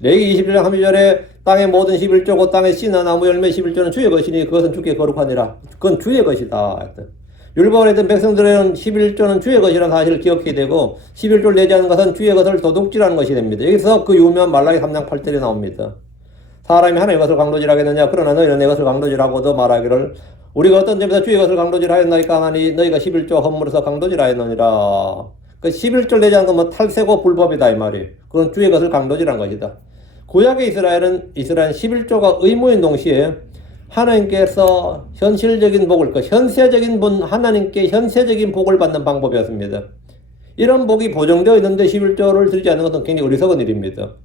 레위기 21장 30절에 땅의 모든 11조고 땅의 씨나 나무 열매 11조는 주의 것이니 그것은 주께 거룩하니라. 그건 주의 것이다. 율법을 했던 백성들은 11조는 주의 것이라는 사실을 기억해야 되고 11조를 내지 않는 것은 주의 것을 도둑질하는 것이 됩니다. 여기서 그 유명한 말라기 3장 8절이 나옵니다. 사람이 하나님의 것을 강도질하겠느냐? 그러나 너희는 내 것을 강도질하고도 말하기를 우리가 어떤 점에서 주의 것을 강도질하였나이까 하나니 너희가 11조 헌물에서 강도질하였느니라. 그 11조를 내지 않는 건 탈세고 불법이다 이 말이에요. 그건 주의 것을 강도질한 것이다. 구약의 이스라엘은 11조가 의무인 동시에 하나님께서 현실적인 복을, 하나님께 현세적인 복을 받는 방법이었습니다. 이런 복이 보정되어 있는데 11조를 드리지 않는 것은 굉장히 어리석은 일입니다.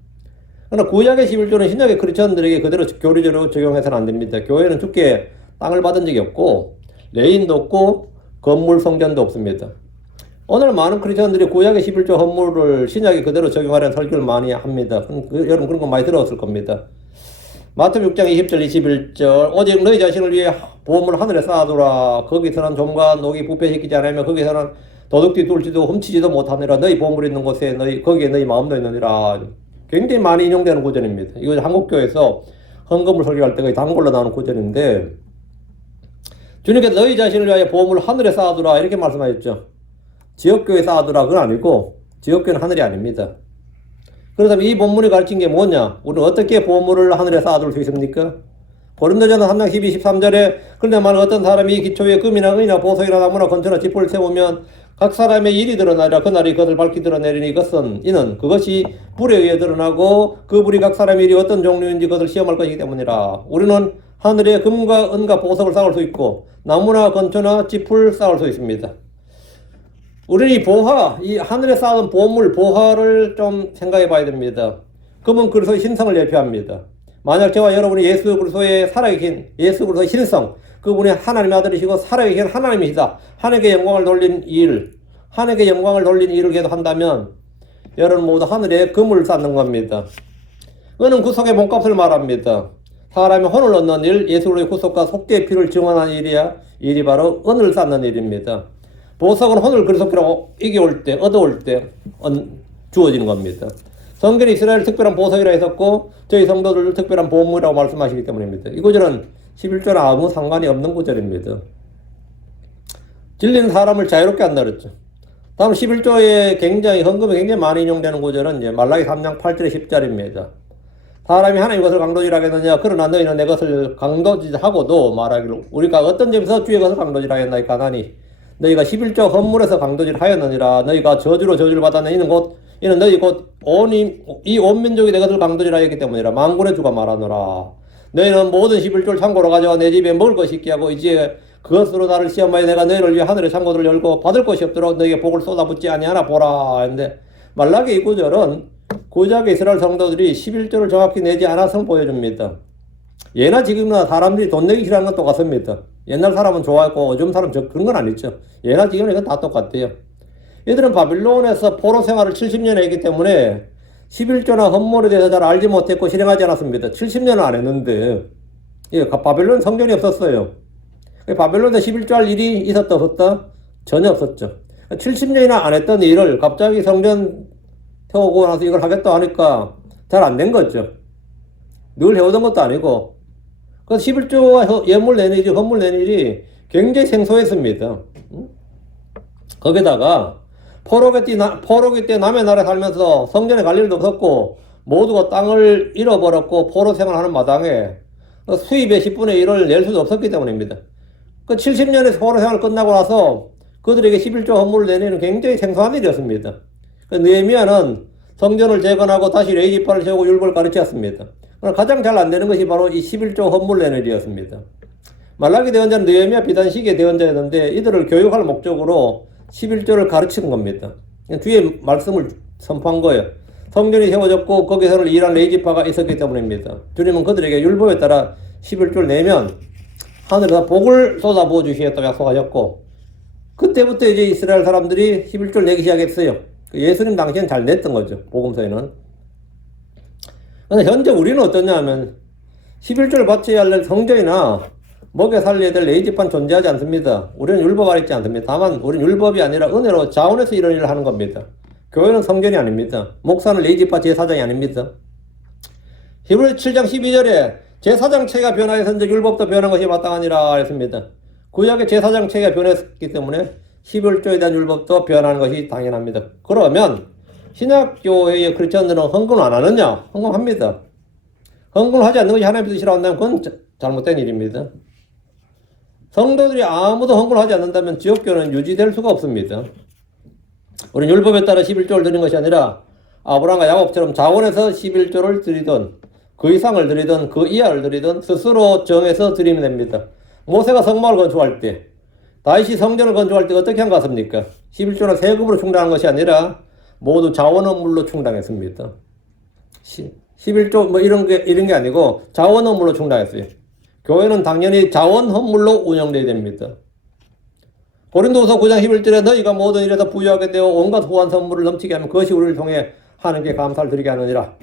그러나 구약의 11조는 신약의 크리스천들에게 그대로 교리적으로 적용해서는 안 됩니다. 교회는 주께 땅을 받은 적이 없고 레인도 없고 건물 성전도 없습니다. 오늘 많은 크리스천들이 구약의 11조 헌물을 신약에 그대로 적용하려는 설교를 많이 합니다. 여러분 그런 거 많이 들었을 겁니다. 마태복음 6장 20절 21절 오직 너희 자신을 위해 보험을 하늘에 쌓아두라. 거기서는 좀과 녹이 부패시키지 않으면 거기서는 도둑이 뚫지도 훔치지도 못하느라. 너희 보물이 있는 곳에 거기에 너희 마음도 있느니라. 굉장히 많이 인용되는 구절입니다. 이거 한국교회에서 헌금을 설교할 때 거의 단골로 나오는 구절인데, 주님께서 너희 자신을 위하여 보험을 하늘에 쌓아두라 이렇게 말씀하셨죠. 지역교회에 쌓아두라 그건 아니고, 지역교회는 하늘이 아닙니다. 그렇다면 이 본문이 가르친 게 뭐냐? 우리는 어떻게 보물을 하늘에 쌓아둘 수 있습니까? 고린도전서 3장 12, 13절에 그런데 만약 어떤 사람이 기초에 금이나 은이나 보석이나 나무나 건초나 지푸를 세우면 각 사람의 일이 드러나리라. 그날이 그것을 밝히 드러내리니 그것이 불에 의해 드러나고 그 불이 각 사람의 일이 어떤 종류인지 그것을 시험할 것이기 때문이라. 우리는 하늘에 금과 은과 보석을 쌓을 수 있고 나무나 건초나 지푸를 쌓을 수 있습니다. 우리는 이 하늘에 쌓은 보물, 보화를 좀 생각해 봐야 됩니다. 금은 그리스도의 신성을 예표합니다. 만약 저와 여러분이 예수 그리스도의 살아계신 예수 그리스도의 신성, 그분이 하나님의 아들이시고 살아계신 하나님이시다. 하나님께 영광을 돌린 일을 계속한다면 여러분 모두 하늘에 금을 쌓는 겁니다. 은은 구속의 몸값을 말합니다. 사람이 혼을 얻는 일, 예수 그리스도의 구속과 속죄의 피를 증언하는 일이 바로 은을 쌓는 일입니다. 보석은 혼을 그리스도로 얻어올 때 주어지는 겁니다. 성경이 이스라엘 특별한 보석이라 했었고 저희 성도들 특별한 보물이라고 말씀하시기 때문입니다. 이 구절은 11조랑 아무 상관이 없는 구절입니다. 진리는 사람을 자유롭게 한다 그랬죠. 다음 11조에 헌금이 굉장히 많이 인용되는 구절은 이제 말라기 3장 8절에 10절입니다. 사람이 하나님의 것을 강도질하겠느냐? 그러나 너희는 내 것을 강도질하고도 말하기를 우리가 어떤 점에서 주의 것을 강도질하였나이까 하나니 너희가 11조 헌물에서 강도질하였느니라. 너희가 저주로 저주를 받았느니 이는 너희 이 온 민족이 내 것을 강도질하였기 때문이라. 만군의 주가 말하노라. 너희는 모든 11조를 창고로 가져와 내 집에 먹을 것이 있게 하고 이제 그것으로 나를 시험하여 내가 너희를 위해 하늘의 창고들을 열고 받을 것이 없도록 너희에게 복을 쏟아붓지 아니하나 보라. 했는데 말라기 이 구절은 구약의 이스라엘 성도들이 11조를 정확히 내지 않아서 보여줍니다. 예나 지금이나 사람들이 돈 내기 싫어하는 건 똑같습니다. 옛날 사람은 좋아했고 요즘 사람은 그런 건 아니죠. 예나 지금이나 이건 다 똑같대요. 이들은 바빌론에서 포로 생활을 70년 했기 때문에 11조나 헌물에 대해서 잘 알지 못했고 실행하지 않았습니다. 70년은 안 했는데 바빌론 성전이 없었어요. 바빌론에서 11조 할 일이 있었다 없었다? 전혀 없었죠. 70년이나 안 했던 일을 갑자기 성전 태우고 나서 이걸 하겠다 하니까 잘 안 된 거죠. 늘 해오던 것도 아니고. 그 11조와 예물 내는 일이, 헌물 내는 일이 굉장히 생소했습니다. 거기다가 포로기 때 남의 나라에 살면서 성전에 갈 일도 없었고 모두가 땅을 잃어버렸고 포로 생활하는 마당에 수입의 10분의 1을 낼 수도 없었기 때문입니다. 그 70년의 포로 생활 끝나고 나서 그들에게 11조 헌물을 내는 굉장히 생소한 일이었습니다. 그 느헤미야는 성전을 재건하고 다시 레이지파를 세우고 율법을 가르쳤습니다. 가장 잘 안 되는 것이 바로 이 11조 헌물 내는 일이었습니다. 말라기 대언자는 느헤미야 비단식의 대언자였는데 이들을 교육할 목적으로 11조를 가르치는 겁니다. 뒤에 말씀을 선포한 거예요. 성전이 세워졌고 거기서는 일한 레이지파가 있었기 때문입니다. 주님은 그들에게 율법에 따라 11조를 내면 하늘에서 복을 쏟아부어 주시겠다고 약속하셨고 그때부터 이제 이스라엘 사람들이 11조를 내기 시작했어요. 예수님 당시엔 잘 냈던 거죠. 복음서에는. 근데 현재 우리는 어떠냐 하면 11조를 바쳐야 할 성전이나 먹여 살려야 될 레이지판 존재하지 않습니다. 우리는 율법 아래 있지 않습니다. 다만 우리는 율법이 아니라 은혜로 자원해서 이런 일을 하는 겁니다. 교회는 성전이 아닙니다. 목사는 레이지파 제사장이 아닙니다. 히브리서 7장 12절에 제사장 체가 변화해서 이제 율법도 변한 것이 마땅하니라 했습니다. 구약의 제사장 체가 변했기 때문에 11조에 대한 율법도 변하는 것이 당연합니다. 그러면 신약교회의 크리스천들은 헌금을 안 하느냐? 헌금합니다. 헌금을 하지 않는 것이 하나님 뜻이라고 한다면 그건 잘못된 일입니다. 성도들이 아무도 헌금을 하지 않는다면 지역교회는 유지될 수가 없습니다. 우리는 율법에 따라 11조를 드린 것이 아니라 아브라함과 야곱처럼 자원해서 11조를 드리든 그 이상을 드리든 그 이하를 드리든 스스로 정해서 드리면 됩니다. 모세가 성막을 건축할 때 다윗이 성전을 건축할 때 어떻게 한 것 같습니까? 11조는 세금으로 충당한 것이 아니라 모두 자원업물로 충당했습니다. 11조 뭐 이런 게 아니고 자원업물로 충당했어요. 교회는 당연히 자원헌물로 운영돼야 됩니다. 고린도후서 9장 11절에 너희가 모든 일에서 부유하게 되어 온갖 후한 선물을 넘치게 하면 그것이 우리를 통해 하나님께 감사를 드리게 하느니라.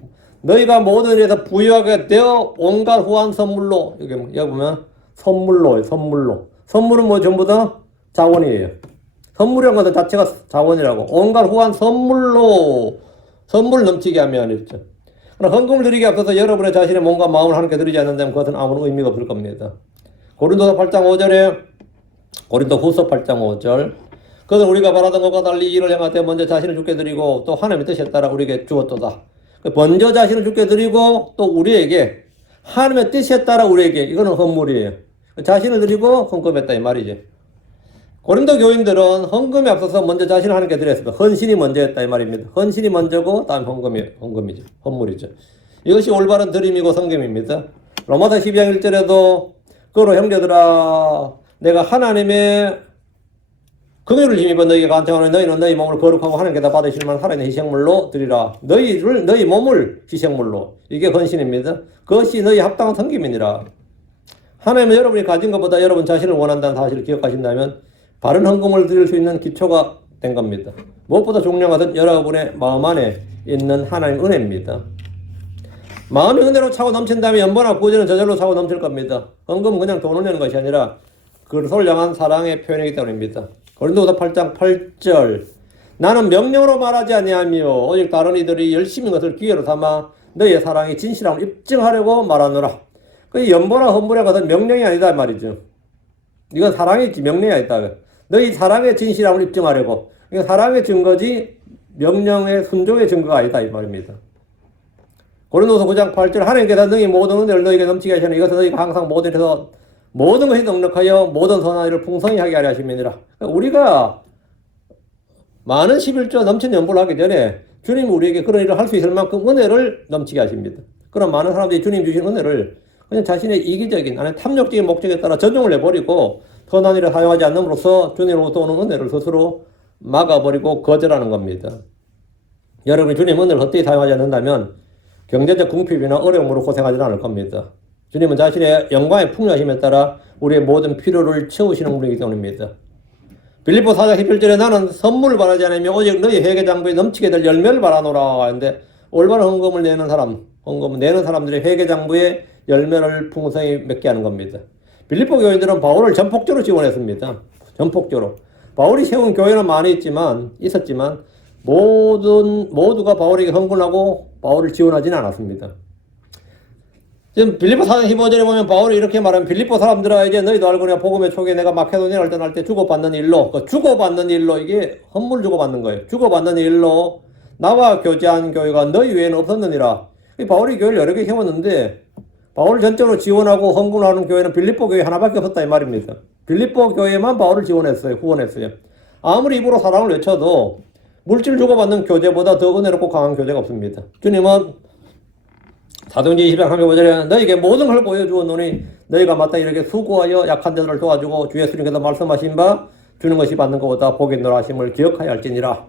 너희가 모든 일에서 부유하게 되어 온갖 후한 선물로, 여기 보면 선물은 뭐 전부 다 자원이에요. 선물이란 것은 자체가 자원이라고. 온갖 후한 선물 넘치게 하면 이랬죠. 그러나 헌금을 드리기 앞서서 여러분의 자신의 몸과 마음을 하나님께 드리지 않는다면 그것은 아무런 의미가 없을 겁니다. 고린도서 8장 5절에 고린도후서 8장 5절 그것은 우리가 바라던 것과 달리 일을 행하되 먼저 자신을 주께 드리고 또 하나님의 뜻에 따라 우리에게 주었도다. 먼저 자신을 주께 드리고 또 우리에게 하나님의 뜻에 따라 우리에게 이거는 헌물이에요. 자신을 드리고 헌금했다 이 말이지. 고린도 교인들은 헌금에 앞서서 먼저 자신을 하나님께 드렸습니다. 헌신이 먼저였다 이 말입니다. 헌신이 먼저고 다음 헌금이죠. 헌물이죠. 이것이 올바른 드림이고 성김입니다. 로마서 12장 1절에도 그로 형제들아 내가 하나님의 긍휼을 힘입어 너희에게 간청하노니 너희는 너희 몸을 거룩하고 하나님께다 받으실 만한 살아있는 희생물로 드리라. 너희 몸을 희생물로. 이게 헌신입니다. 그것이 너희 합당한 성김이니라. 하나님은 여러분이 가진 것보다 여러분 자신을 원한다는 사실을 기억하신다면 바른 헌금을 드릴 수 있는 기초가 된 겁니다. 무엇보다 중요한 것은 여러분의 마음 안에 있는 하나님 은혜입니다. 마음이 은혜로 차고 넘친다면 연보나 구제는 저절로 차고 넘칠 겁니다. 헌금은 그냥 돈을 내는 것이 아니라 그리스도를 향한 사랑의 표현이기 때문입니다. 고린도후서 8장 8절 나는 명령으로 말하지 아니하며 오직 다른 이들이 열심히 것을 기회로 삼아 너희의 사랑이 진실함을 입증하려고 말하노라. 그 연보나 헌물의 것은 명령이 아니다 말이죠. 이건 사랑이지 명령이 아니다. 너희 사랑의 진실함을 입증하려고. 이건 사랑의 증거지 명령의 순종의 증거가 아니다 이 말입니다. 고린도서 9장 8절 하나님께서 너희 모든 은혜를 너희에게 넘치게 하시는 이것은 너희가 항상 모든 일에서 모든 것이 넉넉하여 모든 선한 일을 풍성히 하게 하려 하심이니라. 우리가 많은 11조 넘친 연보를 하기 전에 주님이 우리에게 그런 일을 할 수 있을 만큼 은혜를 넘치게 하십니다. 그런 많은 사람들이 주님 주신 은혜를 그냥 자신의 이기적인 아니 탐욕적인 목적에 따라 전용을 해버리고 선한 일을 사용하지 않음으로써 주님으로부터 오는 은혜를 스스로 막아버리고 거절하는 겁니다. 여러분이 주님 은혜를 헛되이 사용하지 않는다면 경제적 궁핍이나 어려움으로 고생하지는 않을 겁니다. 주님은 자신의 영광의 풍요하심에 따라 우리의 모든 필요를 채우시는 분이기 때문입니다. 빌립보 4장 11절에 나는 선물을 바라지 않으며 오직 너희 회개 장부에 넘치게 될 열매를 바라노라 하는데 올바른 헌금을 내는 사람들의 회개 장부에 열매를 풍성히 맺게 하는 겁니다. 빌립보 교인들은 바울을 전폭적으로 지원했습니다. 전폭적으로. 바울이 세운 교회는 많이 있었지만 모두가 바울에게 헌금하고 바울을 지원하지는 않았습니다. 지금 빌립보 4장 15절에 보면 바울이 이렇게 말하면 빌립보 사람들아 이제 너희도 알거니와 복음의 초기에 내가 마케도니아를 떠날 때 주고받는 일로 이게 헌물 주고받는 거예요. 주고받는 일로 나와 교제한 교회가 너희 외에는 없었느니라. 바울이 교회를 여러 개 세웠는데 바울을 전적으로 지원하고 헌금하는 교회는 빌립보 교회 하나밖에 없었다 이 말입니다. 빌립보 교회만 바울을 후원했어요. 아무리 입으로 사랑을 외쳐도 물질 주고받는 교제보다 더 은혜롭고 강한 교제가 없습니다. 주님은 사도행전 20장 35절에 너희에게 모든 걸 보여주었노니 너희가 마땅히 이렇게 수고하여 약한 자들을 도와주고 주 예수님께서 말씀하신 바 주는 것이 받는 것보다 복이 있노라 하심을 기억하여 할지니라.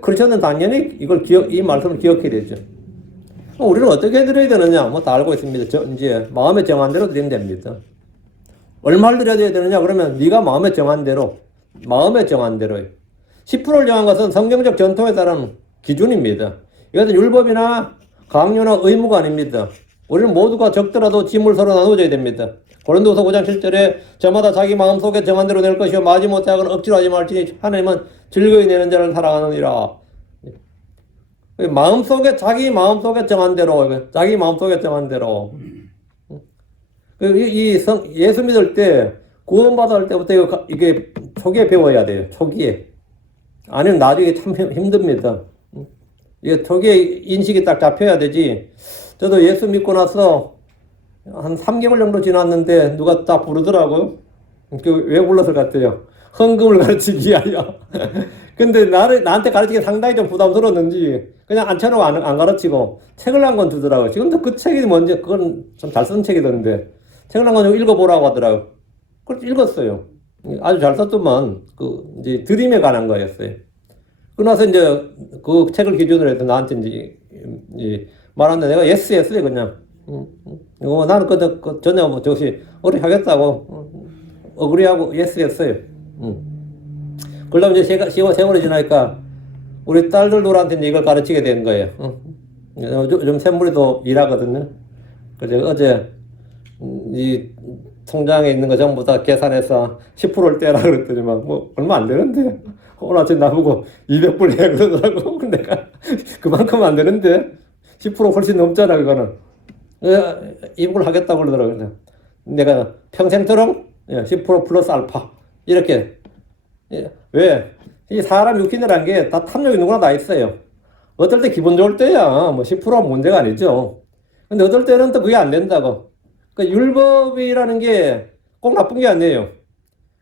크리스천은 당연히 이 말씀을 기억해야 되죠. 우리는 어떻게 드려야 되느냐? 다 알고 있습니다. 이제 마음에 정한 대로 드리면 됩니다. 얼마를 드려야 되느냐? 그러면 네가 마음에 정한 대로 10%를 정한 것은 성경적 전통에 따른 기준입니다. 이것은 율법이나 강요나 의무가 아닙니다. 우리는 모두가 적더라도 짐을 서로 나눠줘야 됩니다. 고린도서 9장 7절에 저마다 자기 마음속에 정한 대로 낼 것이요 마지못해 하거나 억지로 하지 말지니 하나님은 즐거이 내는 자를 사랑하느니라. 자기 마음속에 정한 대로 예수 믿을 때 구원받을 때부터 이게 초기에 배워야 돼요. 초기에. 아니면 나중에 참 힘듭니다. 이게 초기에 인식이 딱 잡혀야 되지. 저도 예수 믿고 나서 한 3개월 정도 지났는데 누가 딱 부르더라고요. 왜 불렀을 것 같아요? 헌금을 가르치기 위하여. 근데 나한테 가르치기 상당히 좀 부담스러웠는지 그냥 앉혀놓고 안 가르치고 책을 한 권 주더라고요. 지금도 그 책이 뭔지 그건 좀 잘 쓴 책이던데 책을 한 권 좀 읽어보라고 하더라고요. 그래서 읽었어요. 아주 잘 썼더만 이제 드림에 관한 거였어요. 그러나서 이제 그 책을 기준으로 해서 나한테 이제 말하는데 내가 예스 했어요 그냥. 나는 전혀 저것이 어리 하겠다고 어그리하고 예스 했어요. 그러면 이제 세월이 지나니까 우리 딸들한테 이걸 가르치게 된 거예요. 요즘 샘물이도 일하거든요. 그래서 어제 이 통장에 있는 거 전부 다 계산해서 10%를 떼라 그랬더니만 뭐 얼마 안 되는데 오늘 아침 나보고 200불 해 그러더라고. 내가 그만큼 안 되는데 10% 훨씬 넘잖아 그거는. 이걸 하겠다고 그러더라고요. 내가 평생토록 10% 플러스 알파 이렇게. 왜? 이 사람 육신이라는 게 다 탐욕이 누구나 다 있어요. 어떨 때 기분 좋을 때야 뭐 10%는 문제가 아니죠. 근데 어떨 때는 또 그게 안 된다고. 그러니까 율법이라는 게 꼭 나쁜 게 아니에요.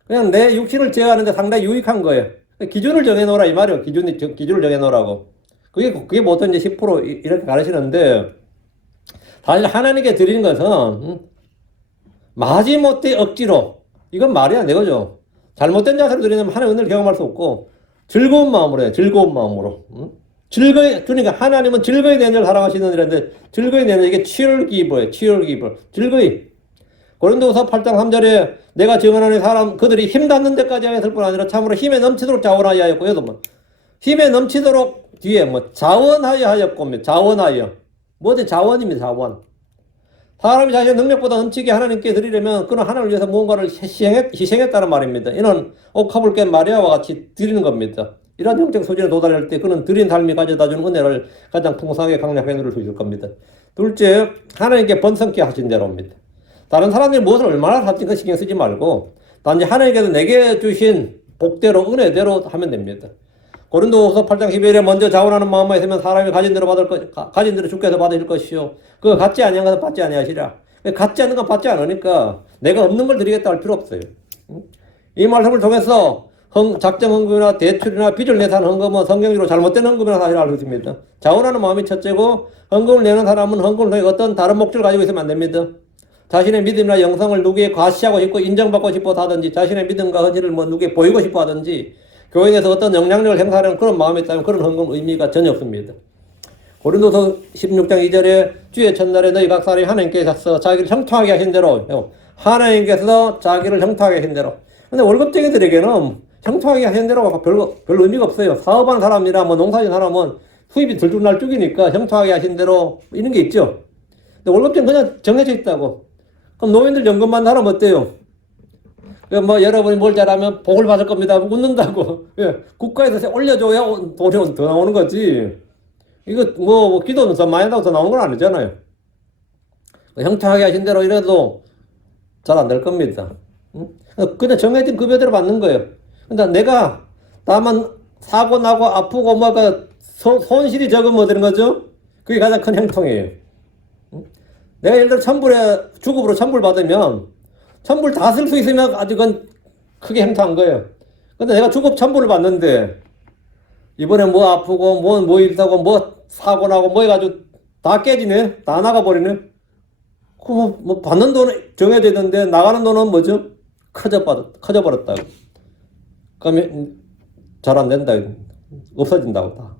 그냥 내 육신을 제어하는데 상당히 유익한 거예요. 기준을 정해놓으라 이 말이에요. 기준을 정해놓으라고. 그게 보통 이제 10% 이렇게 가르치는데, 사실 하나님께 드리는 것은 마지못해 억지로, 이건 말이 안 되거죠. 잘못된 자세로 드리면 하나님 은혜를 경험할 수 없고, 즐거운 마음으로 해요. 즐거운 마음으로. 그러니까 하나님은 즐거이 내는 자를 사랑하시는 이라는데, 즐거이 내는 이게 cheer giver예요. cheer giver. 즐거이. 고린도후서 8장 3절에 내가 증언하는 사람 그들이 힘 닿는 데까지 하였을 뿐 아니라 참으로 힘에 넘치도록 자원하여 하였고, 여도 뭐 힘에 넘치도록 뒤에 뭐 자원하여 하였고, 자원하여 뭐지? 자원입니다. 자원. 사람이 자신의 능력보다 넘치게 하나님께 드리려면 그는 하나님을 위해서 무언가를 희생했다는 말입니다. 이는 옥합을 깬 마리아와 같이 드리는 겁니다. 이러한 영적 소진에 도달할 때 그는 드린 삶이 가져다주는 은혜를 가장 풍성하게 강력하게 누릴 수 있을 겁니다. 둘째, 하나님께 번성케 하신 대로입니다. 다른 사람들이 무엇을 얼마나 사진 그 신경 쓰지 말고 단지 하나님께서 내게 주신 복대로 은혜대로 하면 됩니다. 고린도후서 8장 12절에 먼저 자원하는 마음만 있으면 사람이 가진 대로 가진 대로 주께서 받으실 것이요 그거 갖지 아니한 것은 받지 아니하시라. 갖지 않는 건 받지 않으니까 내가 없는 걸 드리겠다 할 필요 없어요. 이 말씀을 통해서 작정 헌금이나 대출이나 빚을 내산 헌금은 성경적으로 잘못된 헌금이라는 사실을 알고 있습니다. 자원하는 마음이 첫째고, 헌금을 내는 사람은 헌금을 통해 어떤 다른 목적을 가지고 있으면 안 됩니다. 자신의 믿음이나 영성을 누구에게 과시하고 싶고 인정받고 싶어 하든지, 자신의 믿음과 헌신을 누구에게 보이고 싶어 하든지, 교회에 대해서 어떤 영향력을 행사하는 그런 마음이 있다면 그런 헌금 의미가 전혀 없습니다. 고린도서 16장 2절에 주의 첫날에 너희 각 사람이 하나님께서 자기를 형통하게 하신 대로, 하나님께서 자기를 형통하게 하신 대로. 근데 월급쟁이들에게는 형통하게 하신 대로가 별로 의미가 없어요. 사업하는 사람이나 뭐 농사짓는 사람은 수입이 들쭉날쭉이니까 형통하게 하신 대로 이런 게 있죠. 근데 월급쟁이 그냥 정해져 있다고. 그럼 노인들 연금 받는 사람 어때요? 뭐 여러분이 뭘 잘하면 복을 받을 겁니다. 웃는다고. 국가에서 올려줘야 돈이 더 나오는 거지. 이거 뭐 기도는 더 많이 나고 더 나오는 건 아니잖아요. 형통하게 하신 대로 이래도 잘 안 될 겁니다. 그냥 정해진 급여대로 받는 거예요. 근데 내가 다만 사고 나고 아프고 뭐가 손실이 적으면 뭐 되는 거죠? 그게 가장 큰 형통이에요. 내가 예를 들어 주급으로 1,000불 받으면 1,000불 다 쓸 수 있으면 아주 그건 크게 형통한 거예요. 근데 내가 주급 1,000불을 받는데 이번에 뭐 아프고 뭐 일하고 뭐 사고 나고 뭐 해가지고 다 깨지네? 다 나가버리네? 뭐 받는 돈은 정해져 있는데 나가는 돈은 뭐죠? 커져버렸다고. 그러면 잘 안 된다. 없어진다고 다.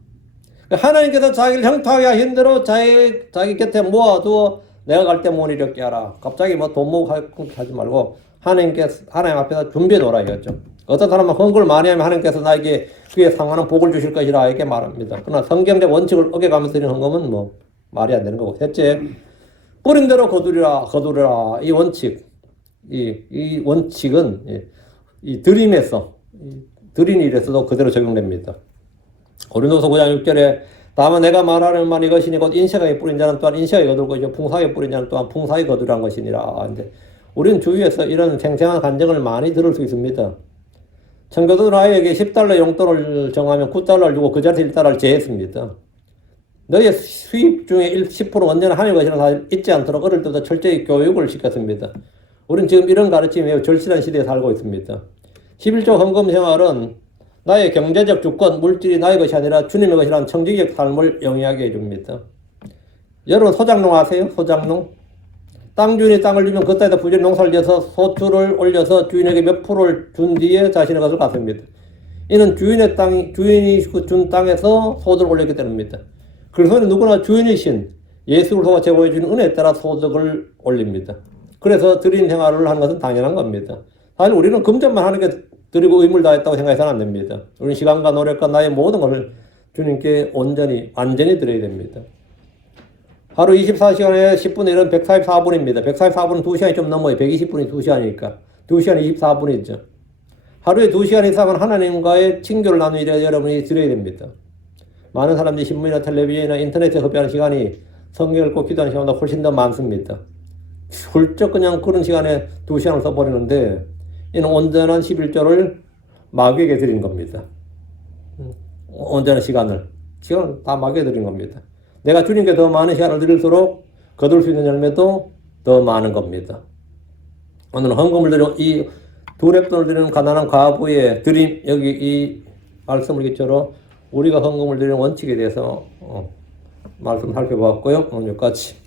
하나님께서 자기를 형통하게 하신 대로 자기 곁에 모아두어 내가 갈 때 못 이렇게 하라. 갑자기 뭐 돈 모으고 하지 말고 하나님 앞에서 준비해 놓으라 이거죠. 어떤 사람은 헌금을 많이 하면 하나님께서 나에게 그에 상하는 복을 주실 것이라 이렇게 말합니다. 그러나 성경적 원칙을 어겨가면서 드리는 헌금은 뭐 말이 안 되는 거고. 셋째, 뿌린 대로 거두리라. 이 원칙. 이 원칙은 이 드림에서 드린 일에서도 그대로 적용됩니다. 고린도서 9장 6절에 다만 내가 말하는 말 이것이니 곧 인색하게 뿌린 자는 또한 인색하게 거둘 것이요 풍성하게 뿌린 자는 또한 풍성하게 거두란 것이니라. 근데 우리는 주위에서 이런 생생한 간증을 많이 들을 수 있습니다. 청교도들 아이에게 10달러 용돈을 정하면 9달러를 주고 그 자리에서 1달러를 제했습니다. 너의 수입 중에 10% 언제나 하나님 것이라는 사실 잊지 않도록 어릴 때부터 철저히 교육을 시켰습니다. 우리는 지금 이런 가르침이 매우 절실한 시대에 살고 있습니다. 11조 헌금 생활은 나의 경제적 주권, 물질이 나의 것이 아니라 주님의 것이라는 청지기적 삶을 영위하게 해줍니다. 여러분 소작농 아세요? 소작농? 땅 주인이 땅을 주면 그 땅에다 부지런히 농사를 지어서 소출을 올려서 주인에게 몇 프로를 준 뒤에 자신의 것을 갖습니다. 이는 주인이 준 땅에서 소득을 올렸기 때문입니다. 그래서 누구나 주인이신 예수를 통해 제공해 주는 은혜에 따라 소득을 올립니다. 그래서 드린 생활을 하는 것은 당연한 겁니다. 사실 우리는 금전만 하는 게 드리고 의무를 다했다고 생각해서는 안 됩니다. 우리는 시간과 노력과 나의 모든 것을 주님께 온전히 완전히 드려야 됩니다. 하루 24시간에 10분의 1은 144분입니다. 144분은 2시간이 좀 넘어요. 120분이 2시간이니까. 2시간이 24분이죠. 하루에 2시간 이상은 하나님과의 친교를 나누려 여러분이 드려야 됩니다. 많은 사람들이 신문이나 텔레비전이나 인터넷에 흡입하는 시간이 성경을 읽고 기도하는 시간보다 훨씬 더 많습니다. 훌쩍 그냥 그런 시간에 2시간을 써버리는데 이는 온전한 11조를 마귀에게 드린 겁니다. 온전한 시간을 다 마귀에게 드린 겁니다. 내가 주님께 더 많은 시간을 드릴수록 거둘 수 있는 열매도 더 많은 겁니다. 오늘 헌금을 드리는 이 두랩돈을 드리는 가난한 과부의 드림, 여기 이 말씀을 기초로 우리가 헌금을 드리는 원칙에 대해서 말씀 살펴보았고요. 오늘 여기까지.